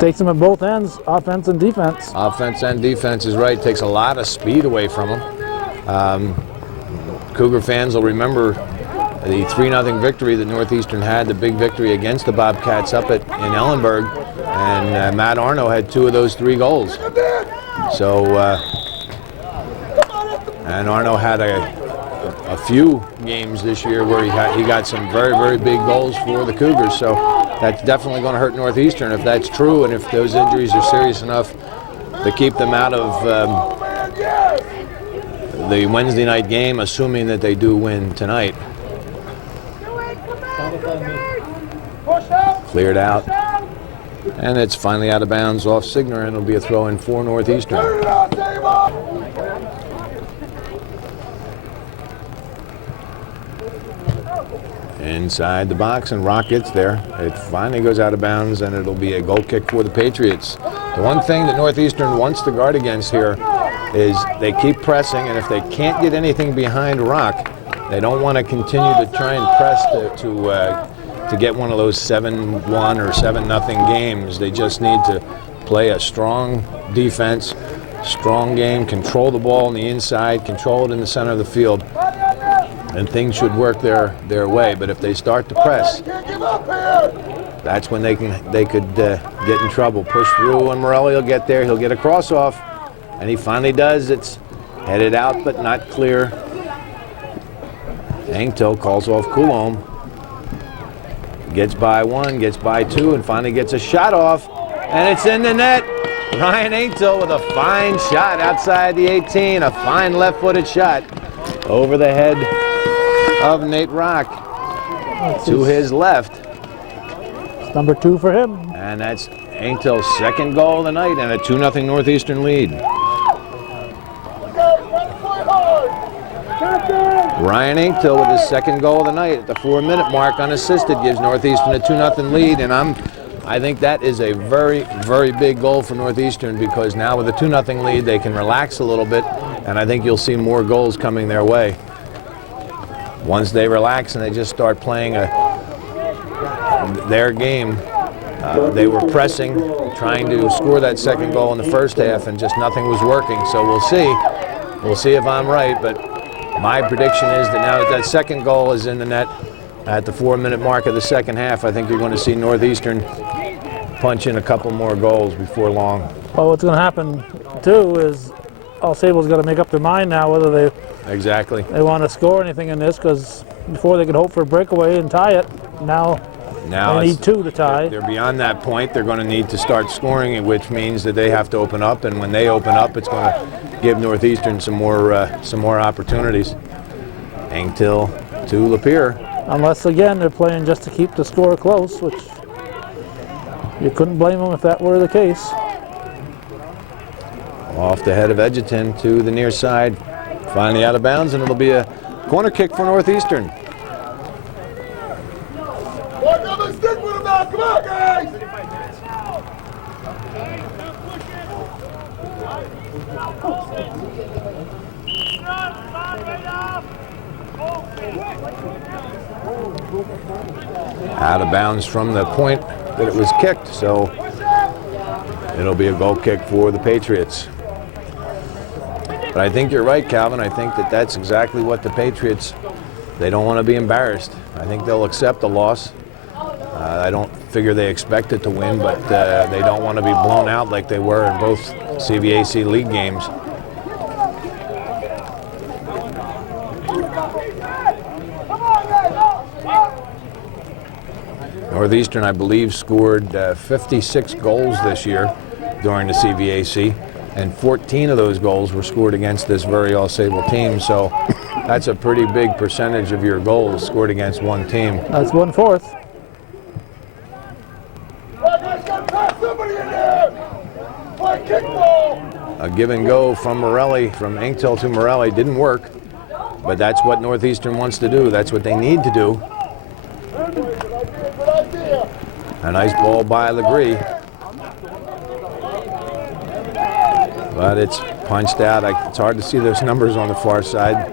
Takes them at both ends, offense and defense. Offense and defense is right. Takes a lot of speed away from them. Cougar fans will remember the 3-0 victory that Northeastern had, the big victory against the Bobcats up in Ellenburg, and Matt Arno had 2 of those 3 goals. So, and Arno had a few games this year where he got some very, very big goals for the Cougars. So that's definitely going to hurt Northeastern if that's true, and if those injuries are serious enough to keep them out of the Wednesday night game, assuming that they do win tonight. Cleared out, and it's finally out of bounds off Signer, and it'll be a throw-in for Northeastern. Inside the box, and Rock gets there. It finally goes out of bounds, and it'll be a goal kick for the Patriots. The one thing that Northeastern wants to guard against here is they keep pressing, and if they can't get anything behind Rock, they don't want to continue to try and press to get one of those 7-1 or 7-0 games. They just need to play a strong defense, strong game, control the ball on the inside, control it in the center of the field, and things should work their way. But if they start to press, that's when they could get in trouble. Push through, and Morelli will get there. He'll get a cross off, and he finally does. It's headed out, but not clear. Anktil calls off Coulomb. Gets by 1, gets by 2, and finally gets a shot off, and it's in the net. Ryan Anktil with a fine shot outside the 18, a fine left-footed shot over the head of Nate Rock to his left. It's number 2 for him. And that's Anktil's second goal of the night, and a 2-0 Northeastern lead. Ryan Anktil with his second goal of the night at the 4-minute mark unassisted gives Northeastern a 2-0 lead, and I think that is a very, very big goal for Northeastern, because now with a 2-0 lead they can relax a little bit, and I think you'll see more goals coming their way. Once they relax and they just start playing their game, they were pressing, trying to score that second goal in the first half, and just nothing was working. So we'll see. We'll see if I'm right, but my prediction is that now that that second goal is in the net at the 4-minute mark of the second half, I think you're going to see Northeastern punch in a couple more goals before long. Well, what's going to happen too is AuSable's got to make up their mind now whether they want to score anything in this, because before they could hope for a breakaway and tie it. Now they need 2 to tie. They're beyond that point. They're going to need to start scoring, which means that they have to open up, and when they open up, it's going to give Northeastern some more opportunities. Anktil to Lapeer. Unless, again, they're playing just to keep the score close, which you couldn't blame them if that were the case. Off the head of Edgerton to the near side. Finally out of bounds, and it'll be a corner kick for Northeastern. Stick with him now. Come on, guys. Out of bounds from the point that it was kicked, so it'll be a goal kick for the Patriots. But I think you're right, Calvin. I think that that's exactly what the Patriots, they don't want to be embarrassed. I think they'll accept the loss. I don't figure they expect it to win, but they don't want to be blown out like they were in both CVAC league games. Northeastern, I believe, scored 56 goals this year during the CVAC, and 14 of those goals were scored against this very AuSable team. So that's a pretty big percentage of your goals scored against one team. That's 1/4. A give and go from Morelli, from Inktel to Morelli, didn't work, but that's what Northeastern wants to do. That's what they need to do. A nice ball by Legree. But it's punched out. It's hard to see those numbers on the far side.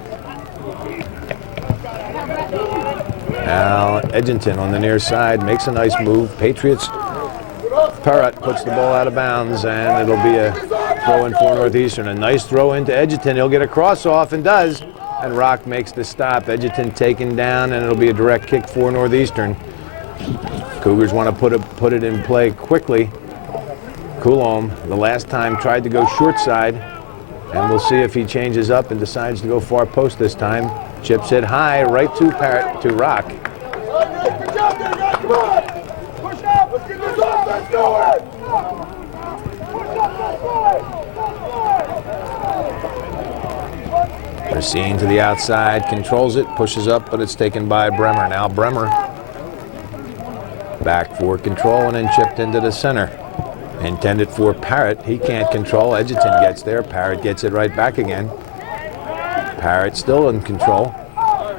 Now Edgerton on the near side makes a nice move. Patriots, Parrott puts the ball out of bounds, and it'll be a throw in for Northeastern. A nice throw into Edgerton. He'll get a cross off, and does. And Rock makes the stop. Edgerton taken down, and it'll be a direct kick for Northeastern. Cougars want to put it in play quickly. Coulomb, the last time, tried to go short side, and we'll see if he changes up and decides to go far post this time. Chips it high, right to Parrott, to Rock. Good job there, guys. Come on. Push up. Let's get this off. Let's do it. Racine to the outside, controls it, pushes up, but it's taken by Bremer. Now Bremer back for control, and then chipped into the center. Intended for Parrott. He can't control. Edgerton gets there. Parrott gets it right back again. Parrott still in control.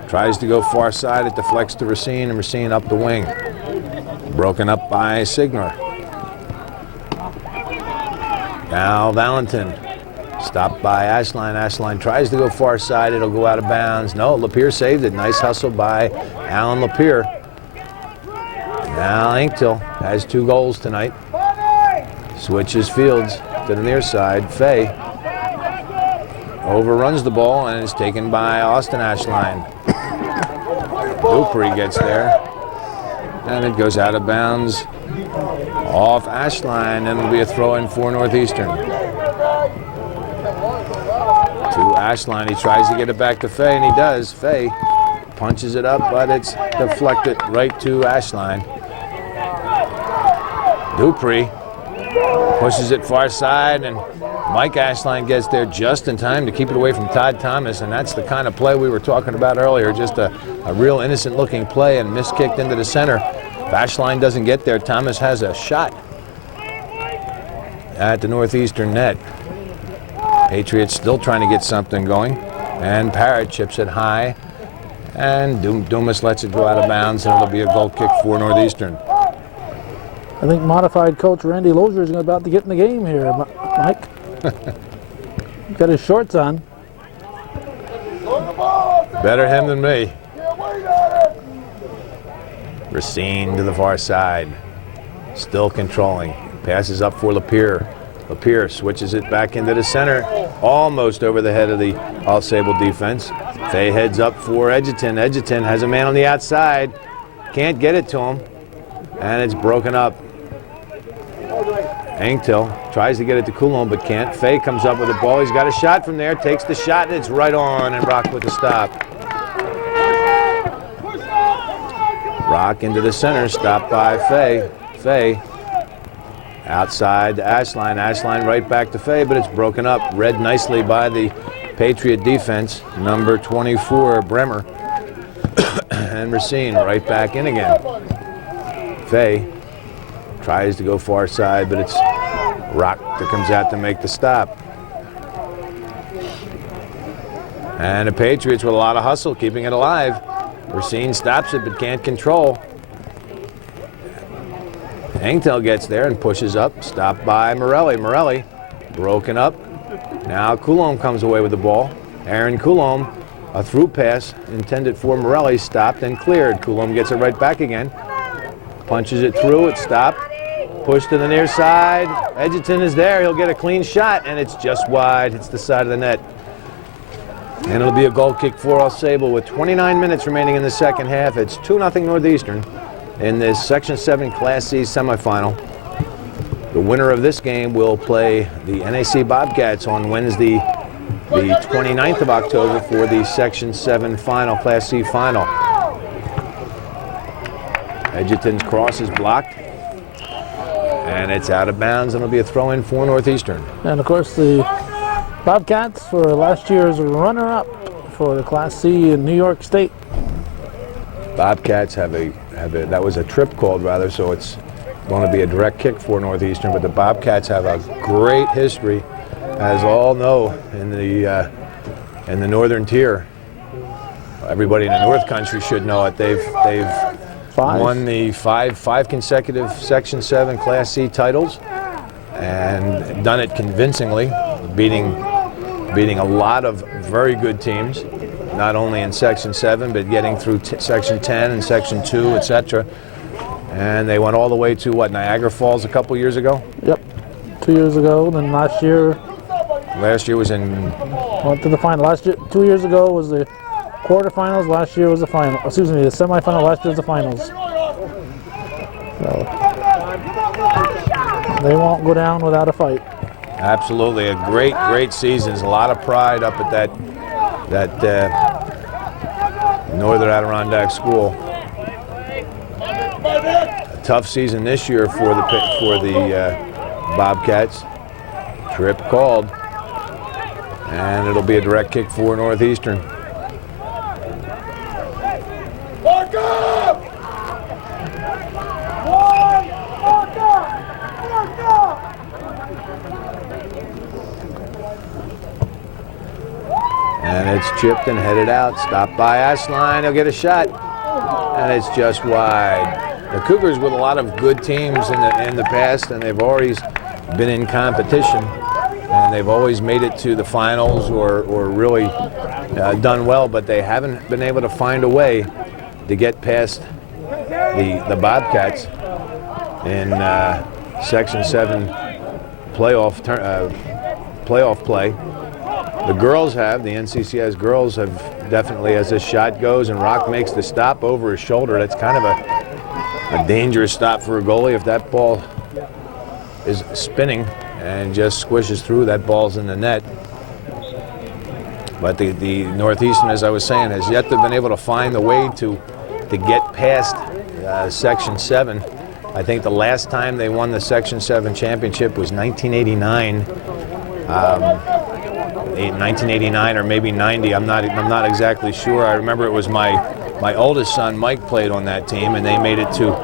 Tries to go far side. It deflects to Racine, and Racine up the wing. Broken up by Signer. Now Valentin. Stopped by Ashline. Ashline tries to go far side. It'll go out of bounds. No, Lapierre saved it. Nice hustle by Alan Lapierre. Now Inktel has 2 goals tonight. Switches fields to the near side. Fay overruns the ball and is taken by Austin Ashline. Dupree gets there, and it goes out of bounds off Ashline, and it'll be a throw-in for Northeastern. To Ashline, he tries to get it back to Fay, and he does. Fay punches it up, but it's deflected right to Ashline. Dupree pushes it far side, and Mike Ashline gets there just in time to keep it away from Todd Thomas, and that's the kind of play we were talking about earlier, just a real innocent-looking play, and miskicked into the center. If Ashline doesn't get there, Thomas has a shot at the Northeastern net. Patriots still trying to get something going, and Parrott chips it high, and Dumas lets it go out of bounds, and it'll be a goal kick for Northeastern. I think modified coach Randy Lozier is about to get in the game here, Mike. Got his shorts on. Better him than me. Racine to the far side. Still controlling. Passes up for Lapierre. Lapierre switches it back into the center. Almost over the head of the AuSable defense. Fay heads up for Edgerton. Edgerton has a man on the outside. Can't get it to him. And it's broken up. Inktel tries to get it to Coulomb, but can't. Fay comes up with the ball. He's got a shot from there, takes the shot, and it's right on, and Rock with the stop. Rock into the center, stopped by Fay. Fay outside to Ashline. Ashline right back to Fay, but it's broken up. Read nicely by the Patriot defense, number 24, Bremer. And Racine right back in again. Fay tries to go far side, but it's Rock that comes out to make the stop. And the Patriots with a lot of hustle, keeping it alive. Racine stops it, but can't control. Engtel gets there and pushes up. Stopped by Morelli. Morelli broken up. Now Coulombe comes away with the ball. Aaron Coulombe, a through pass intended for Morelli, stopped and cleared. Coulombe gets it right back again. Punches it through, it stopped. Pushed to the near side. Edgerton is there, he'll get a clean shot, and it's just wide. Hits the side of the net. And it'll be a goal kick for AuSable with 29 minutes remaining in the second half. It's 2-0 Northeastern in this Section 7 Class C semifinal. The winner of this game will play the NAC Bobcats on Wednesday, the 29th of October, for the Section 7 final, Class C final. Edgerton's cross is blocked, and it's out of bounds, and it'll be a throw-in for Northeastern. And of course, the Bobcats were last year's runner-up for the Class C in New York State. Bobcats have a that was a trip called rather, so it's going to be a direct kick for Northeastern. But the Bobcats have a great history, as all know, in the Northern Tier. Everybody in the North Country should know it. They've won the five consecutive Section 7 Class C titles, and done it convincingly, beating a lot of very good teams, not only in Section 7, but getting through Section 10 and Section 2, etc. And they went all the way to, what, Niagara Falls a couple years ago? Yep, 2 years ago. Then last year was in... Went to the final. 2 years ago was the quarterfinals. Last year was the final. Excuse me, the semifinal. Last year was the finals. So they won't go down without a fight. Absolutely, a great season. There's a lot of pride up at that Northern Adirondack school. A tough season this year for the Bobcats. Trip called, and it'll be a direct kick for Northeastern. Mark up! Mark up! And it's chipped and headed out. Stopped by Asline. He'll get a shot, and it's just wide. The Cougars with a lot of good teams in the past, and they've always been in competition, and they've always made it to the finals or really done well, but they haven't been able to find a way to get past the Bobcats in Section 7 playoff play. The girls have, the NCCS girls have definitely, as this shot goes and Rock makes the stop over his shoulder, that's kind of a dangerous stop for a goalie. If that ball is spinning and just squishes through, that ball's in the net. But the Northeastern, as I was saying, has yet to have been able to find the way to get past Section 7. I think the last time they won the Section 7 championship was 1989. 1989 or maybe 90. I'm not exactly sure. I remember it was my oldest son Mike played on that team, and they made it to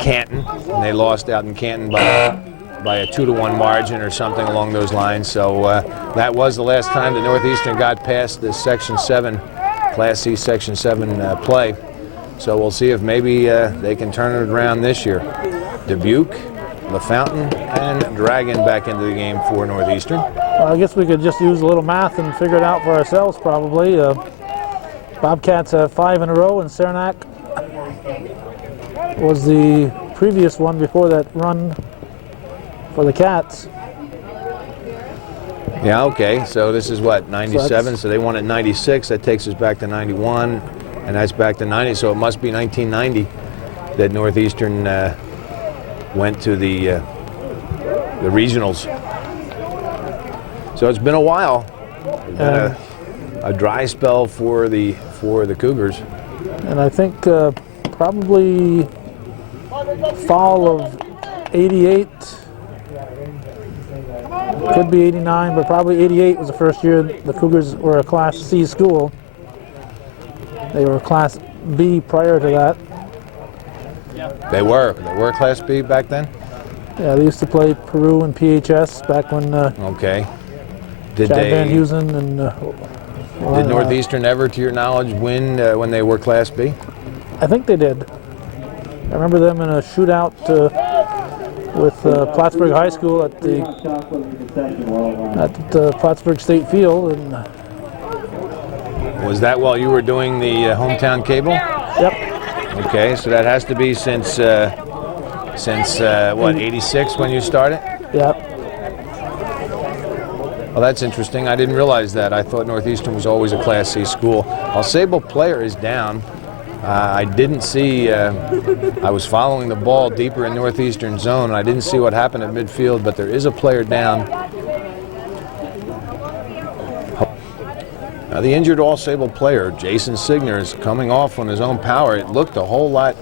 Canton, and they lost out in Canton by a 2-1 margin or something along those lines. So that was the last time the Northeastern got past the Section 7 Class C Section 7 play. So we'll see if maybe they can turn it around this year. Dubuque, LaFountain, and Dragon back into the game for Northeastern. Well, I guess we could just use a little math and figure it out for ourselves, probably. Bobcats have 5 in a row, and Saranac was the previous one before that run for the Cats. Yeah, okay, so this is what, 97? So they won at 96. That takes us back to 91, and that's back to 90. So it must be 1990 that Northeastern went to the regionals. So it's been a while. It's been a dry spell for the Cougars. And I think probably fall of '88, could be '89, but probably '88 was the first year the Cougars were a Class C school. They were Class B prior to that. They were Class B back then? Yeah, they used to play Peru and PHS back when okay. Did Chad they, Van Heusen and Did Northeastern ever, to your knowledge, win when they were Class B? I think they did. I remember them in a shootout with Plattsburgh High School at the Plattsburgh State Field. And was that while you were doing the hometown cable? Yep. Okay, so that has to be since what, 86 when you started? Yep. Well, that's interesting. I didn't realize that. I thought Northeastern was always a Class C school. AuSable player is down. I didn't see, I was following the ball deeper in Northeastern zone, and I didn't see what happened at midfield, but there is a player down. Now, the injured AuSable player, Jason Signer, is coming off on his own power. It looked a whole lot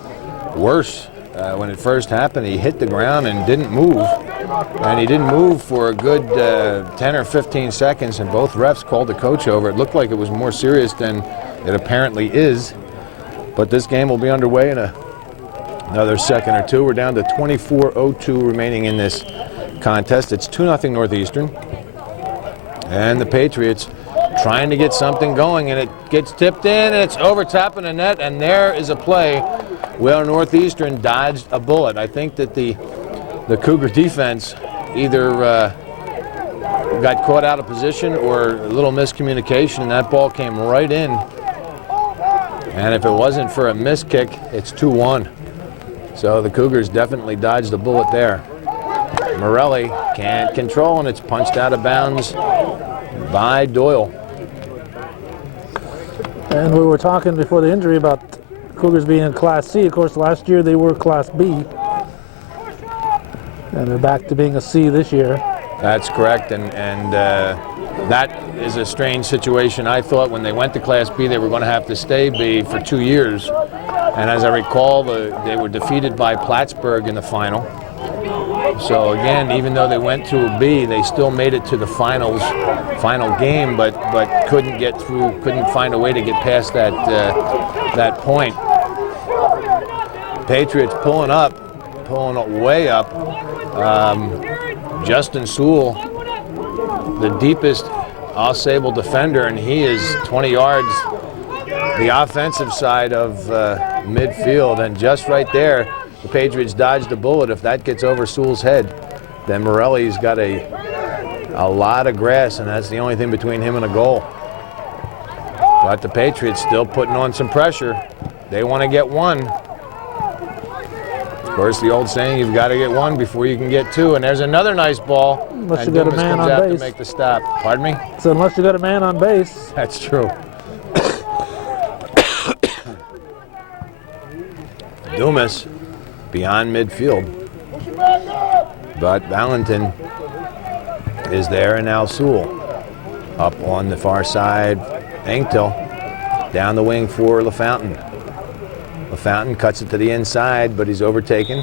worse when it first happened. He hit the ground and didn't move. And he didn't move for a good 10 or 15 seconds, and both refs called the coach over. It looked like it was more serious than it apparently is. But this game will be underway in another second or two. We're down to 24:02 remaining in this contest. It's 2-0 Northeastern. And the Patriots trying to get something going, and it gets tipped in, and it's over top of the net, and there is a play where Northeastern dodged a bullet. I think that the Cougar defense either got caught out of position or a little miscommunication, and that ball came right in. And if it wasn't for a missed kick, it's 2-1. So the Cougars definitely dodged a bullet there. Morelli can't control, and it's punched out of bounds by Doyle. And we were talking before the injury about Cougars being in Class C. Of course, last year they were Class B. And they're back to being a C this year. That's correct, and that is a strange situation. I thought when they went to Class B they were going to have to stay B for 2 years. And as I recall, they were defeated by Plattsburgh in the final. So again, even though they went to a B, they still made it to the final game, but couldn't get through, couldn't find a way to get past that point. Patriots pulling way up. Justin Sewell, the deepest AuSable defender, and he is 20 yards the offensive side of midfield, and just right there, the Patriots dodged a bullet. If that gets over Sewell's head, then Morelli's got a lot of grass, and that's the only thing between him and a goal. But the Patriots still putting on some pressure. They want to get one. Of course, the old saying, you've got to get one before you can get two. And there's another nice ball. Unless you got a man on base. To make the stop. Pardon me? So unless you got a man on base. That's true. Dumas beyond midfield. But Valentin is there, and now Sewell up on the far side. Engtel down the wing for LaFountain. LaFountain cuts it to the inside, but he's overtaken,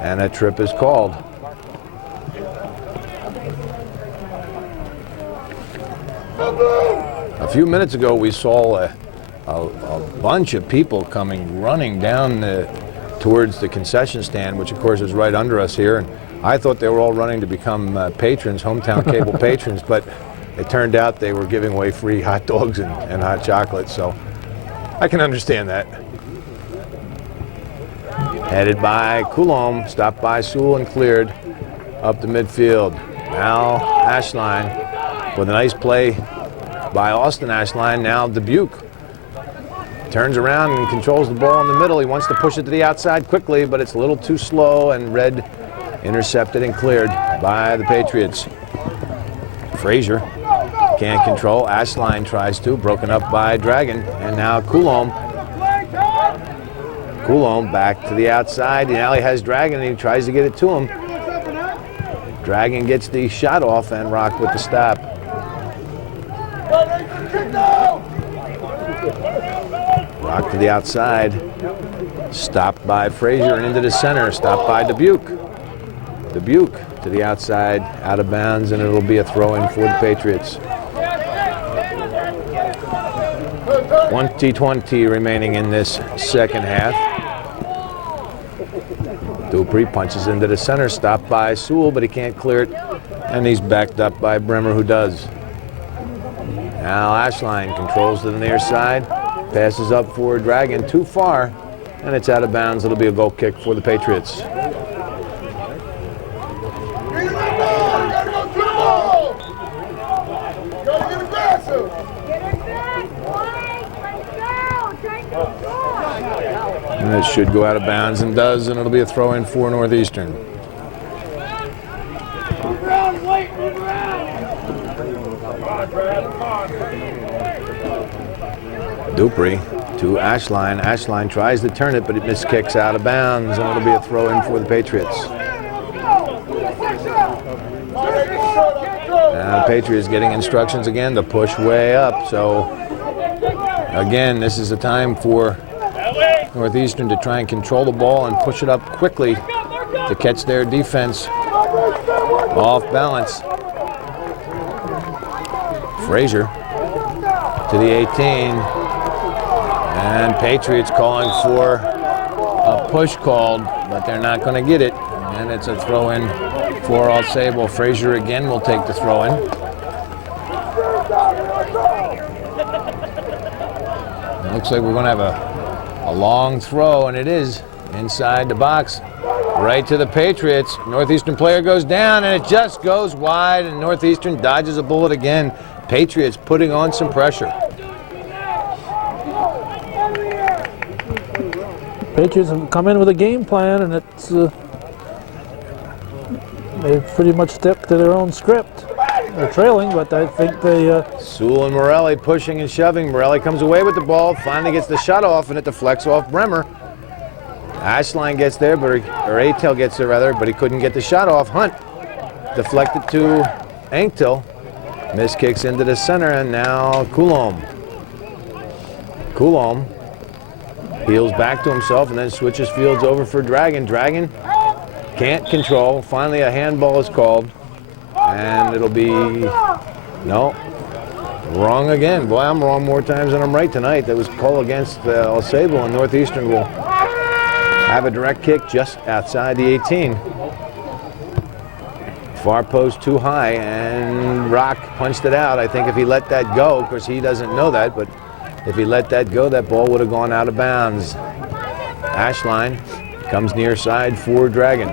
and a trip is called. A few minutes ago, we saw a bunch of people coming running down towards the concession stand, which of course is right under us here. And I thought they were all running to become patrons, hometown cable patrons, but it turned out they were giving away free hot dogs and hot chocolate, so I can understand that. Headed by Coulomb, stopped by Sewell and cleared up the midfield. Now Ashline with a nice play by Austin Ashline. Now Dubuque turns around and controls the ball in the middle. He wants to push it to the outside quickly, but it's a little too slow, and Red intercepted and cleared by the Patriots. Frazier can't control. Ashline tries to, broken up by Dragon, and now Coulomb. Coulomb back to the outside. Now he has Dragon, and he tries to get it to him. Dragon gets the shot off, and Rock with the stop. Rock to the outside. Stopped by Frazier and into the center. Stopped by Dubuque. Dubuque to the outside, out of bounds, and it'll be a throw-in for the Patriots. 20-20 remaining in this second half. Dupree punches into the center, stopped by Sewell, but he can't clear it, and he's backed up by Bremer, who does. Now Ashline controls to the near side, passes up for Dragon, too far, and it's out of bounds. It'll be a goal kick for the Patriots. Get that ball! You gotta go to the ball! You gotta get aggressive! Get it back, boys. Let's go. Take the score. And it should go out of bounds and does, and it'll be a throw in for Northeastern. Move around, Blake, move around! Dupree to Ashline. Ashline tries to turn it, but it miskicks out of bounds, and it'll be a throw in for the Patriots. Now the Patriots getting instructions again to push way up. So again, this is a time for Northeastern to try and control the ball and push it up quickly to catch their defense off balance. Frazier to the 18. And Patriots calling for a push called, but they're not going to get it. And it's a throw in for AuSable. Frazier again will take the throw in. Looks like we're going to have a long throw, and it is inside the box, right to the Patriots. Northeastern player goes down, and it just goes wide, and Northeastern dodges a bullet again. Patriots putting on some pressure. Patriots have come in with a game plan, and it's they pretty much stick to their own script. They're trailing, but I think they... Sewell and Morelli pushing and shoving. Morelli comes away with the ball, finally gets the shot off, and it deflects off Bremer. Ashline gets there, or Atel gets there rather, but he couldn't get the shot off. Hunt deflected to Anktil. Miss kicks into the center, and now Coulomb. Coulomb heels back to himself and then switches fields over for Dragon. Dragon can't control. Finally, a handball is called, and it'll be no, wrong again. Boy, I'm wrong more times than I'm right tonight. That was called against AuSable, and Northeastern will have a direct kick just outside the 18. Far post too high, and Rock punched it out. I think if he let that go, of course he doesn't know that, but if he let that go, that ball would have gone out of bounds. Ashline comes near side for Dragon.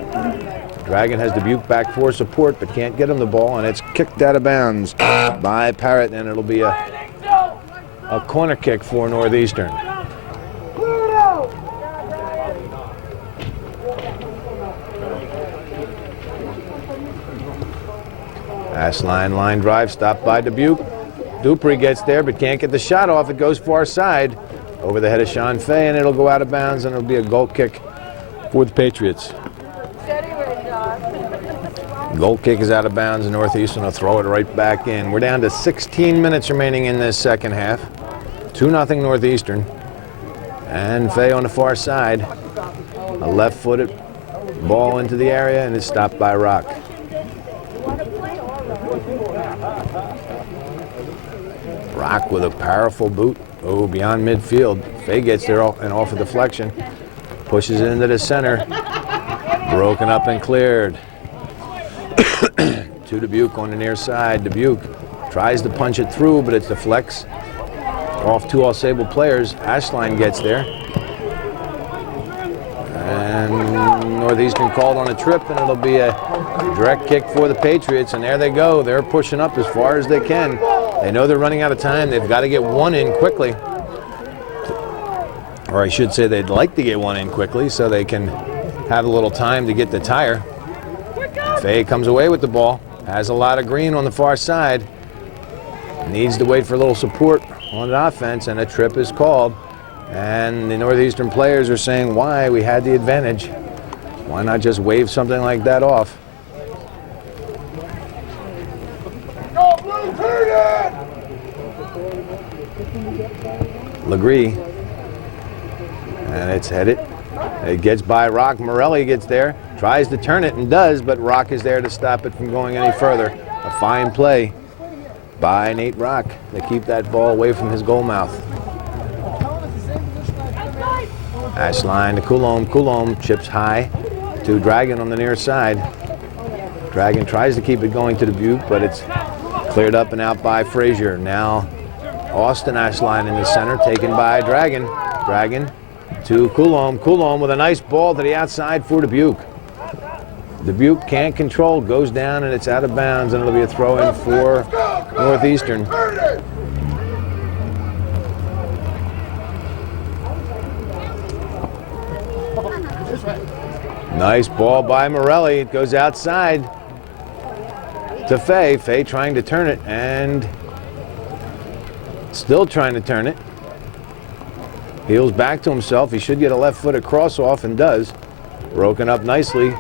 Dragon has Dubuque back for support, but can't get him the ball, and it's kicked out of bounds by Parrott, and it'll be a corner kick for Northeastern. Ashline line drive stopped by Dubuque. Dupree gets there but can't get the shot off. It goes far side over the head of Sean Fay, and it'll go out of bounds, and it'll be a goal kick for the Patriots. Goal kick is out of bounds, and Northeastern will throw it right back in. We're down to 16 minutes remaining in this second half. 2-0 Northeastern. And Fay on the far side. A left-footed ball into the area, and it's stopped by Rock. Rock with a powerful boot. Oh, beyond midfield. Fay gets there and off a deflection. Pushes it into the center. Broken up and cleared. To Dubuque on the near side. Dubuque tries to punch it through, but it deflects off two AuSable players. Ashline gets there. And Northeastern called on a trip, and it'll be a direct kick for the Patriots. And there they go. They're pushing up as far as they can. They know they're running out of time. They've got to get one in quickly. Or I should say they'd like to get one in quickly so they can have a little time to get the tire. Fay comes away with the ball. Has a lot of green on the far side. Needs to wait for a little support on the offense, and a trip is called. And the Northeastern players are saying, why? We had the advantage. Why not just wave something like that off? Go blue, turn it! Legree. And it's headed. It gets by Rock. Morelli gets there. Tries to turn it and does, but Rock is there to stop it from going any further. A fine play by Nate Rock to keep that ball away from his goal mouth. Ashline to Coulomb. Coulomb chips high to Dragon on the near side. Dragon tries to keep it going to Dubuque, but it's cleared up and out by Frazier. Now Austin Ashline in the center, taken by Dragon. Dragon to Coulomb. Coulomb with a nice ball to the outside for Dubuque. Dubuque can't control, goes down, and it's out of bounds, and it'll be a throw-in for Northeastern. Nice ball by Morelli. It goes outside to Fay. Fay trying to turn it, and still trying to turn it. Heels back to himself. He should get a left-footed cross-off, and does. Broken up nicely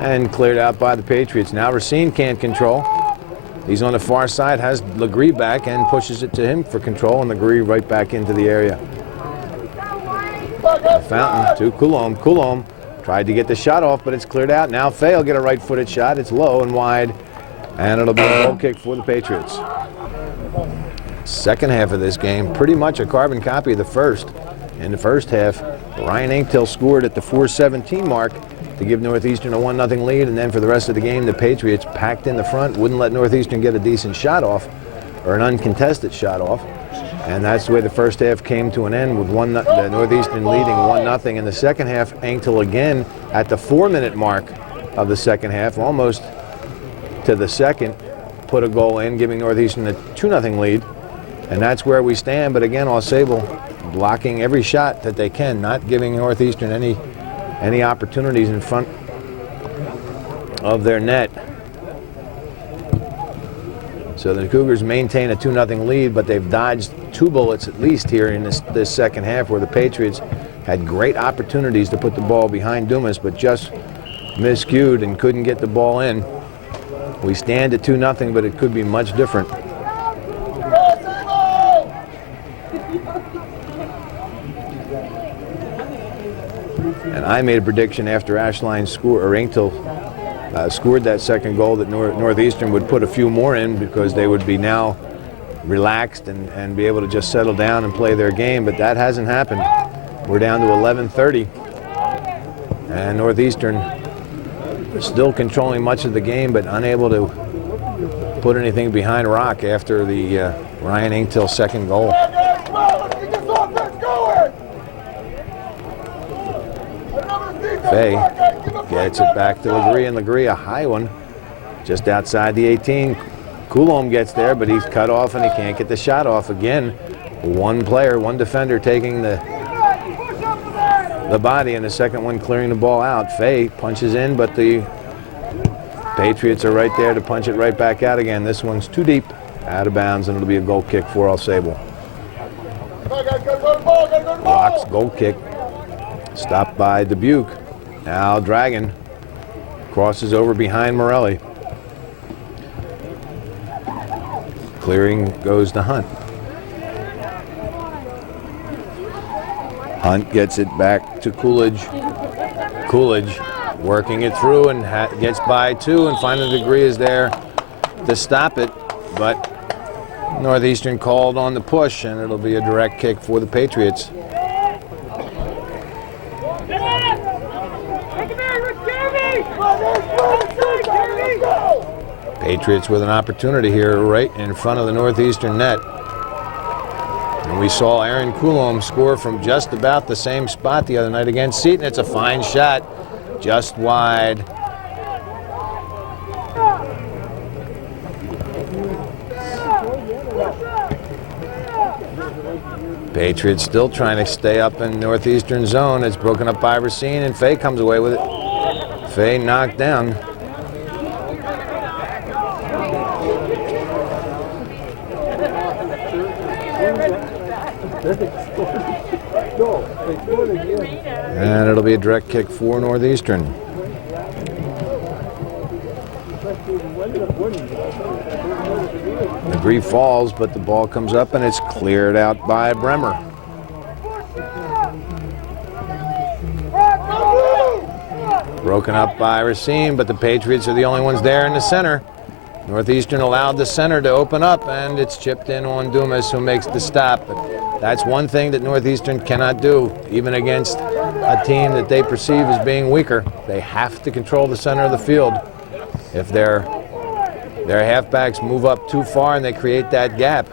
and cleared out by the Patriots. Now Racine can't control. He's on the far side, has Legree back, and pushes it to him for control, and Legree right back into the area. Fountain to Coulomb. Coulomb tried to get the shot off, but it's cleared out. Now Fay will get a right-footed shot. It's low and wide, and it'll be a goal kick for the Patriots. Second half of this game, pretty much a carbon copy of the first. In the first half, Ryan Inktill scored at the 4:17 mark to give Northeastern a 1-0 lead, and then for the rest of the game, the Patriots packed in the front, wouldn't let Northeastern get a decent shot off, or an uncontested shot off, and that's the way the first half came to an end, with Northeastern leading 1-0. In the second half, Inktill again at the 4-minute mark of the second half, almost to the second, put a goal in, giving Northeastern a 2-0 lead, and that's where we stand. But again, AuSable blocking every shot that they can, not giving Northeastern any opportunities in front of their net. So the Cougars maintain a 2-0 lead, but they've dodged 2 bullets at least here in this second half, where the Patriots had great opportunities to put the ball behind Dumas, but just miscued and couldn't get the ball in. We stand at 2-0, but it could be much different. And I made a prediction after Ashline Inktill scored that second goal that Northeastern would put a few more in, because they would be now relaxed and be able to just settle down and play their game, but that hasn't happened. We're down to 11:30, and Northeastern still controlling much of the game, but unable to put anything behind rock after the Ryan Inktill second goal. Fay gets it back to Legree, and Legree, a high one, just outside the 18. Coulomb gets there, but he's cut off, and he can't get the shot off. Again, one player, one defender taking the body, and the second one clearing the ball out. Fay punches in, but the Patriots are right there to punch it right back out again. This one's too deep, out of bounds, and it'll be a goal kick for AuSable. Rocks goal kick, stopped by Dubuque. Now Dragon crosses over behind Morelli. Clearing goes to Hunt. Hunt gets it back to Coolidge. Coolidge working it through and gets by 2, and finally Legree is there to stop it, but Northeastern called on the push, and it'll be a direct kick for the Patriots. Patriots with an opportunity here right in front of the Northeastern net. And we saw Aaron Coulomb score from just about the same spot the other night against Seton. It's a fine shot, just wide. Patriots still trying to stay up in Northeastern zone. It's broken up by Racine, and Fay comes away with it. Fay knocked down. And it'll be a direct kick for Northeastern. Legree falls, but the ball comes up and it's cleared out by Bremer. Broken up by Racine, but the Patriots are the only ones there in the center. Northeastern allowed the center to open up, and it's chipped in on Dumas, who makes the stop. But that's one thing that Northeastern cannot do, even against a team that they perceive as being weaker. They have to control the center of the field. If their halfbacks move up too far and they create that gap,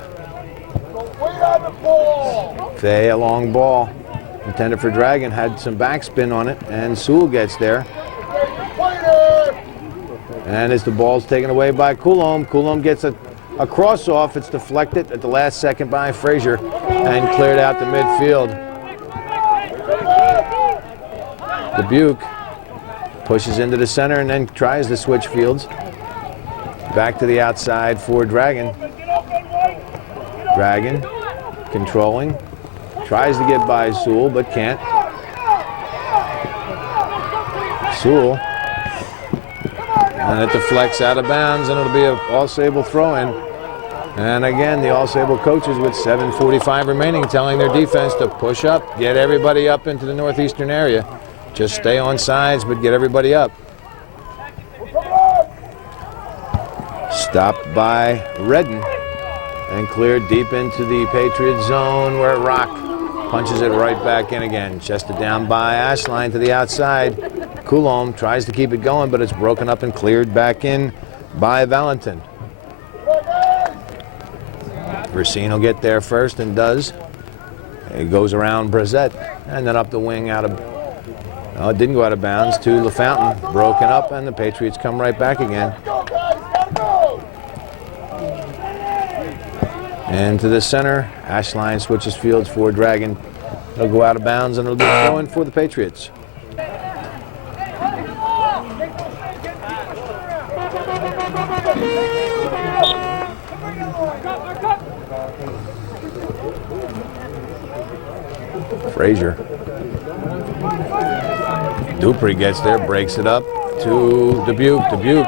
Fay, a long ball intended for Dragon, had some backspin on it, and Sewell gets there. And as the ball's taken away by Coulomb, Coulomb gets a cross off. It's deflected at the last second by Frazier and cleared out to midfield. Dubuque pushes into the center and then tries to switch fields. Back to the outside for Dragon. Dragon controlling. Tries to get by Sewell, but can't. Sewell. And it deflects out of bounds, and it'll be an AuSable throw-in. And again, the AuSable coaches with 7:45 remaining telling their defense to push up, get everybody up into the northeastern area. Just stay on sides, but get everybody up. Stopped by Redden and cleared deep into the Patriots zone where Rock punches it right back in again. Chested down by Ashline to the outside. Coulomb tries to keep it going, but it's broken up and cleared back in by Valentin. Racine will get there first and does. It goes around Brissett and then up the wing out of, it didn't go out of bounds to LaFountain. Broken up, and the Patriots come right back again. And to the center, Ashline switches fields for Dragon. It'll go out of bounds and it'll be going for the Patriots. Frazier. Dupree gets there, breaks it up to Dubuque. Dubuque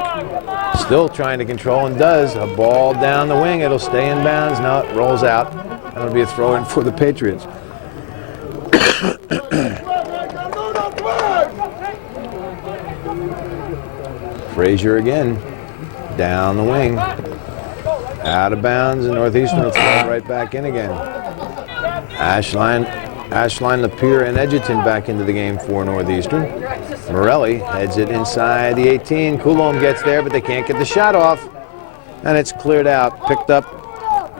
still trying to control and does. A ball down the wing. It'll stay in bounds. No, it rolls out. That'll be a throw-in for the Patriots. Frazier again. Down the wing. Out of bounds, and Northeastern will throw it right back in again. Ashline, Lapierre, and Edgerton back into the game for Northeastern. Morelli heads it inside the 18. Coulomb gets there, but they can't get the shot off. And it's cleared out, picked up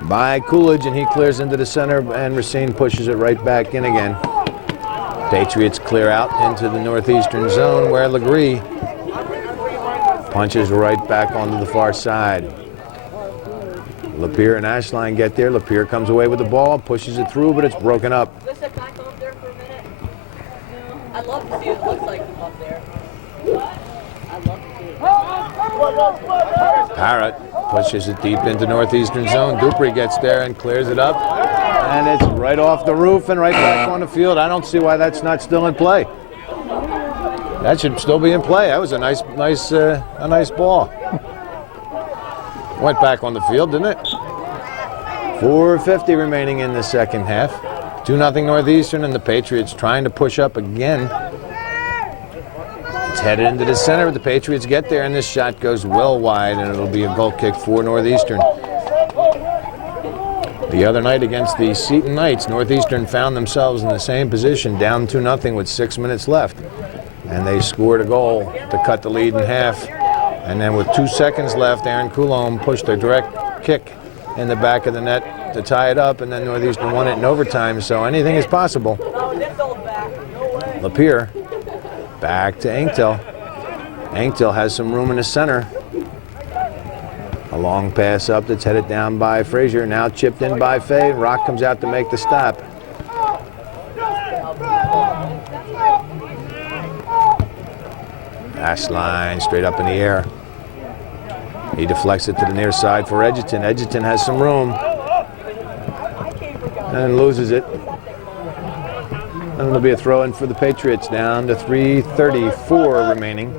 by Coolidge, and he clears into the center, and Racine pushes it right back in again. Patriots clear out into the Northeastern zone where Legree punches right back onto the far side. Lapierre and Ashline get there. Lapierre comes away with the ball, pushes it through, but it's broken up. Listen, can I come up there for a minute? I'd love to see what it looks like up there. I'd love to see it. Parrott pushes it deep into Northeastern zone. Dupree gets there and clears it up. And it's right off the roof and right back on the field. I don't see why that's not still in play. That should still be in play. That was a nice ball. Went back on the field, didn't it? 4:50 remaining in the second half. 2-0 Northeastern, and the Patriots trying to push up again. It's headed into the center, but the Patriots get there, and this shot goes well wide, and it'll be a goal kick for Northeastern. The other night against the Seton Knights, Northeastern found themselves in the same position, down 2-0 with 6 minutes left. And they scored a goal to cut the lead in half. And then with 2 seconds left, Aaron Coulomb pushed a direct kick in the back of the net to tie it up, and then Northeastern won it in overtime, so anything is possible. Lapierre back to Anktel. Anktel has some room in the center. A long pass up that's headed down by Frazier, now chipped in by Fay. Rock comes out to make the stop. Ashline straight up in the air. He deflects it to the near side for Edgerton. Edgerton has some room and loses it. And it'll be a throw-in for the Patriots, down to 3:34 remaining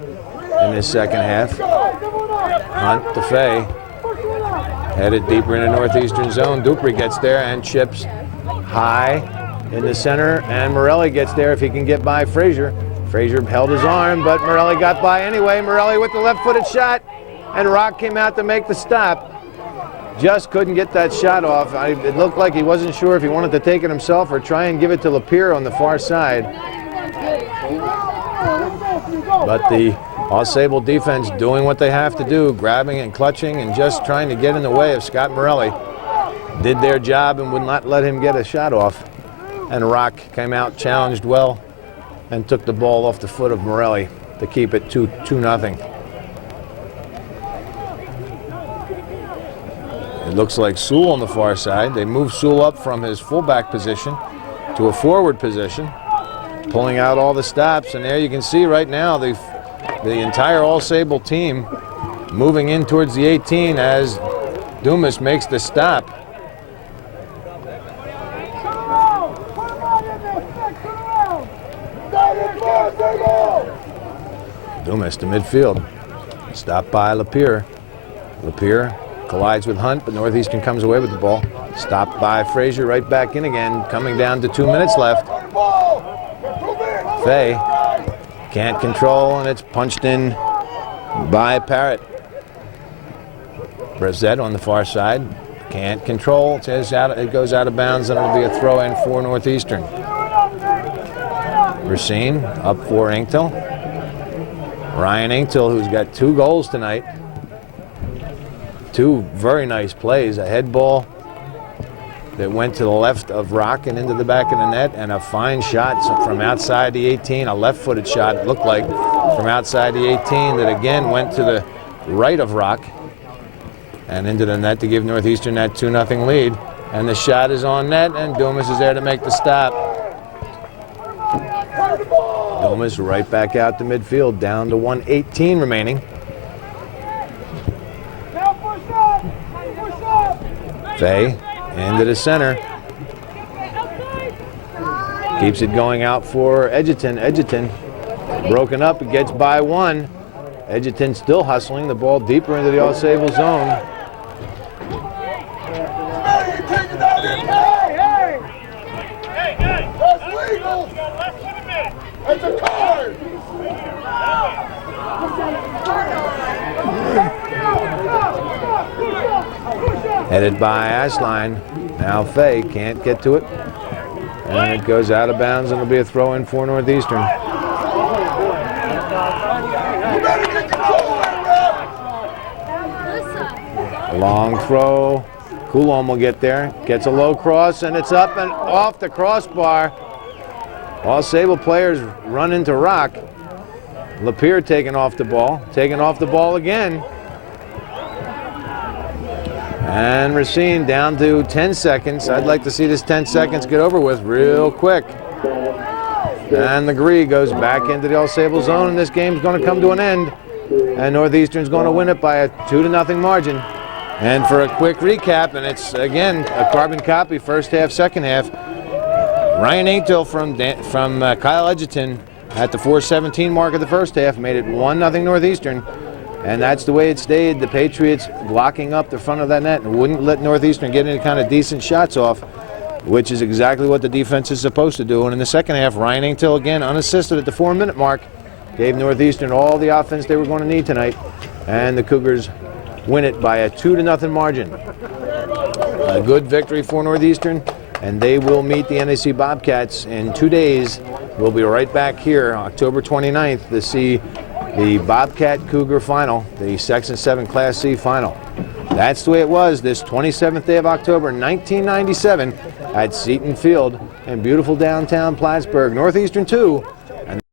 in this second half. Hunt to Fay. Headed deeper into Northeastern zone. Dupree gets there and chips high in the center, and Morelli gets there if he can get by Frazier. Frazier held his arm, but Morelli got by anyway. Morelli with the left-footed shot, and Rock came out to make the stop. Just couldn't get that shot off. It looked like he wasn't sure if he wanted to take it himself or try and give it to Lapierre on the far side. But the AuSable defense doing what they have to do, grabbing and clutching and just trying to get in the way of Scott Morelli. did their job and would not let him get a shot off. And Rock came out, challenged well, and took the ball off the foot of Morelli to keep it 2-0. It looks like Sewell on the far side. They move Sewell up from his fullback position to a forward position, pulling out all the stops. And there you can see right now the entire AuSable team moving in towards the 18 as Dumas makes the stop. Dumas to midfield. Stopped by Lapierre. Lapierre collides with Hunt, but Northeastern comes away with the ball. Stopped by Frazier, right back in again, coming down to 2 minutes left. Fay can't control, and it's punched in by Parrott. Brissett on the far side, can't control, it goes out of bounds, and it'll be a throw-in for Northeastern. Racine up for Inktel. Ryan Inktel, who's got 2 goals tonight. 2 very nice plays, a head ball that went to the left of Rock and into the back of the net, and a fine shot from outside the 18, a left-footed shot, it looked like, from outside the 18 that again went to the right of Rock and into the net to give Northeastern that 2-0 lead. And the shot is on net, and Dumas is there to make the stop. Dumas right back out to midfield, down to 1:18 remaining. Fay into the center. Keeps it going out for Edgerton. Edgerton broken up, it gets by 1. Edgerton still hustling, the ball deeper into the AuSable zone. That's legal. It's a card. Headed by Ashline. Now Fay can't get to it. And it goes out of bounds, and it'll be a throw-in for Northeastern. Long throw. Coulomb will get there. Gets a low cross, and it's up and off the crossbar. AuSable players run into Rock. Lapierre taking off the ball again. And Racine down to 10 seconds. I'd like to see this 10 seconds get over with real quick. And the Gree goes back into the AuSable zone, and this game's going to come to an end. And Northeastern's going to win it by a 2-0 margin. And for a quick recap, and it's again a carbon copy, first half, second half. Ryan Inktel from Kyle Edgerton at the 4:17 mark of the first half made it 1-0 Northeastern. And that's the way it stayed. The Patriots blocking up the front of that net and wouldn't let Northeastern get any kind of decent shots off, which is exactly what the defense is supposed to do. And in the second half, Ryan Inktel again unassisted at the 4-minute mark, gave Northeastern all the offense they were going to need tonight. And the Cougars win it by a 2-0 margin. A good victory for Northeastern, and they will meet the NAC Bobcats in 2 days. We'll be right back here October 29th to see the Bobcat Cougar final, the Section 7 Class C final. That's the way it was this 27th day of October, 1997 at Seton Field in beautiful downtown Plattsburgh. Northeastern 2,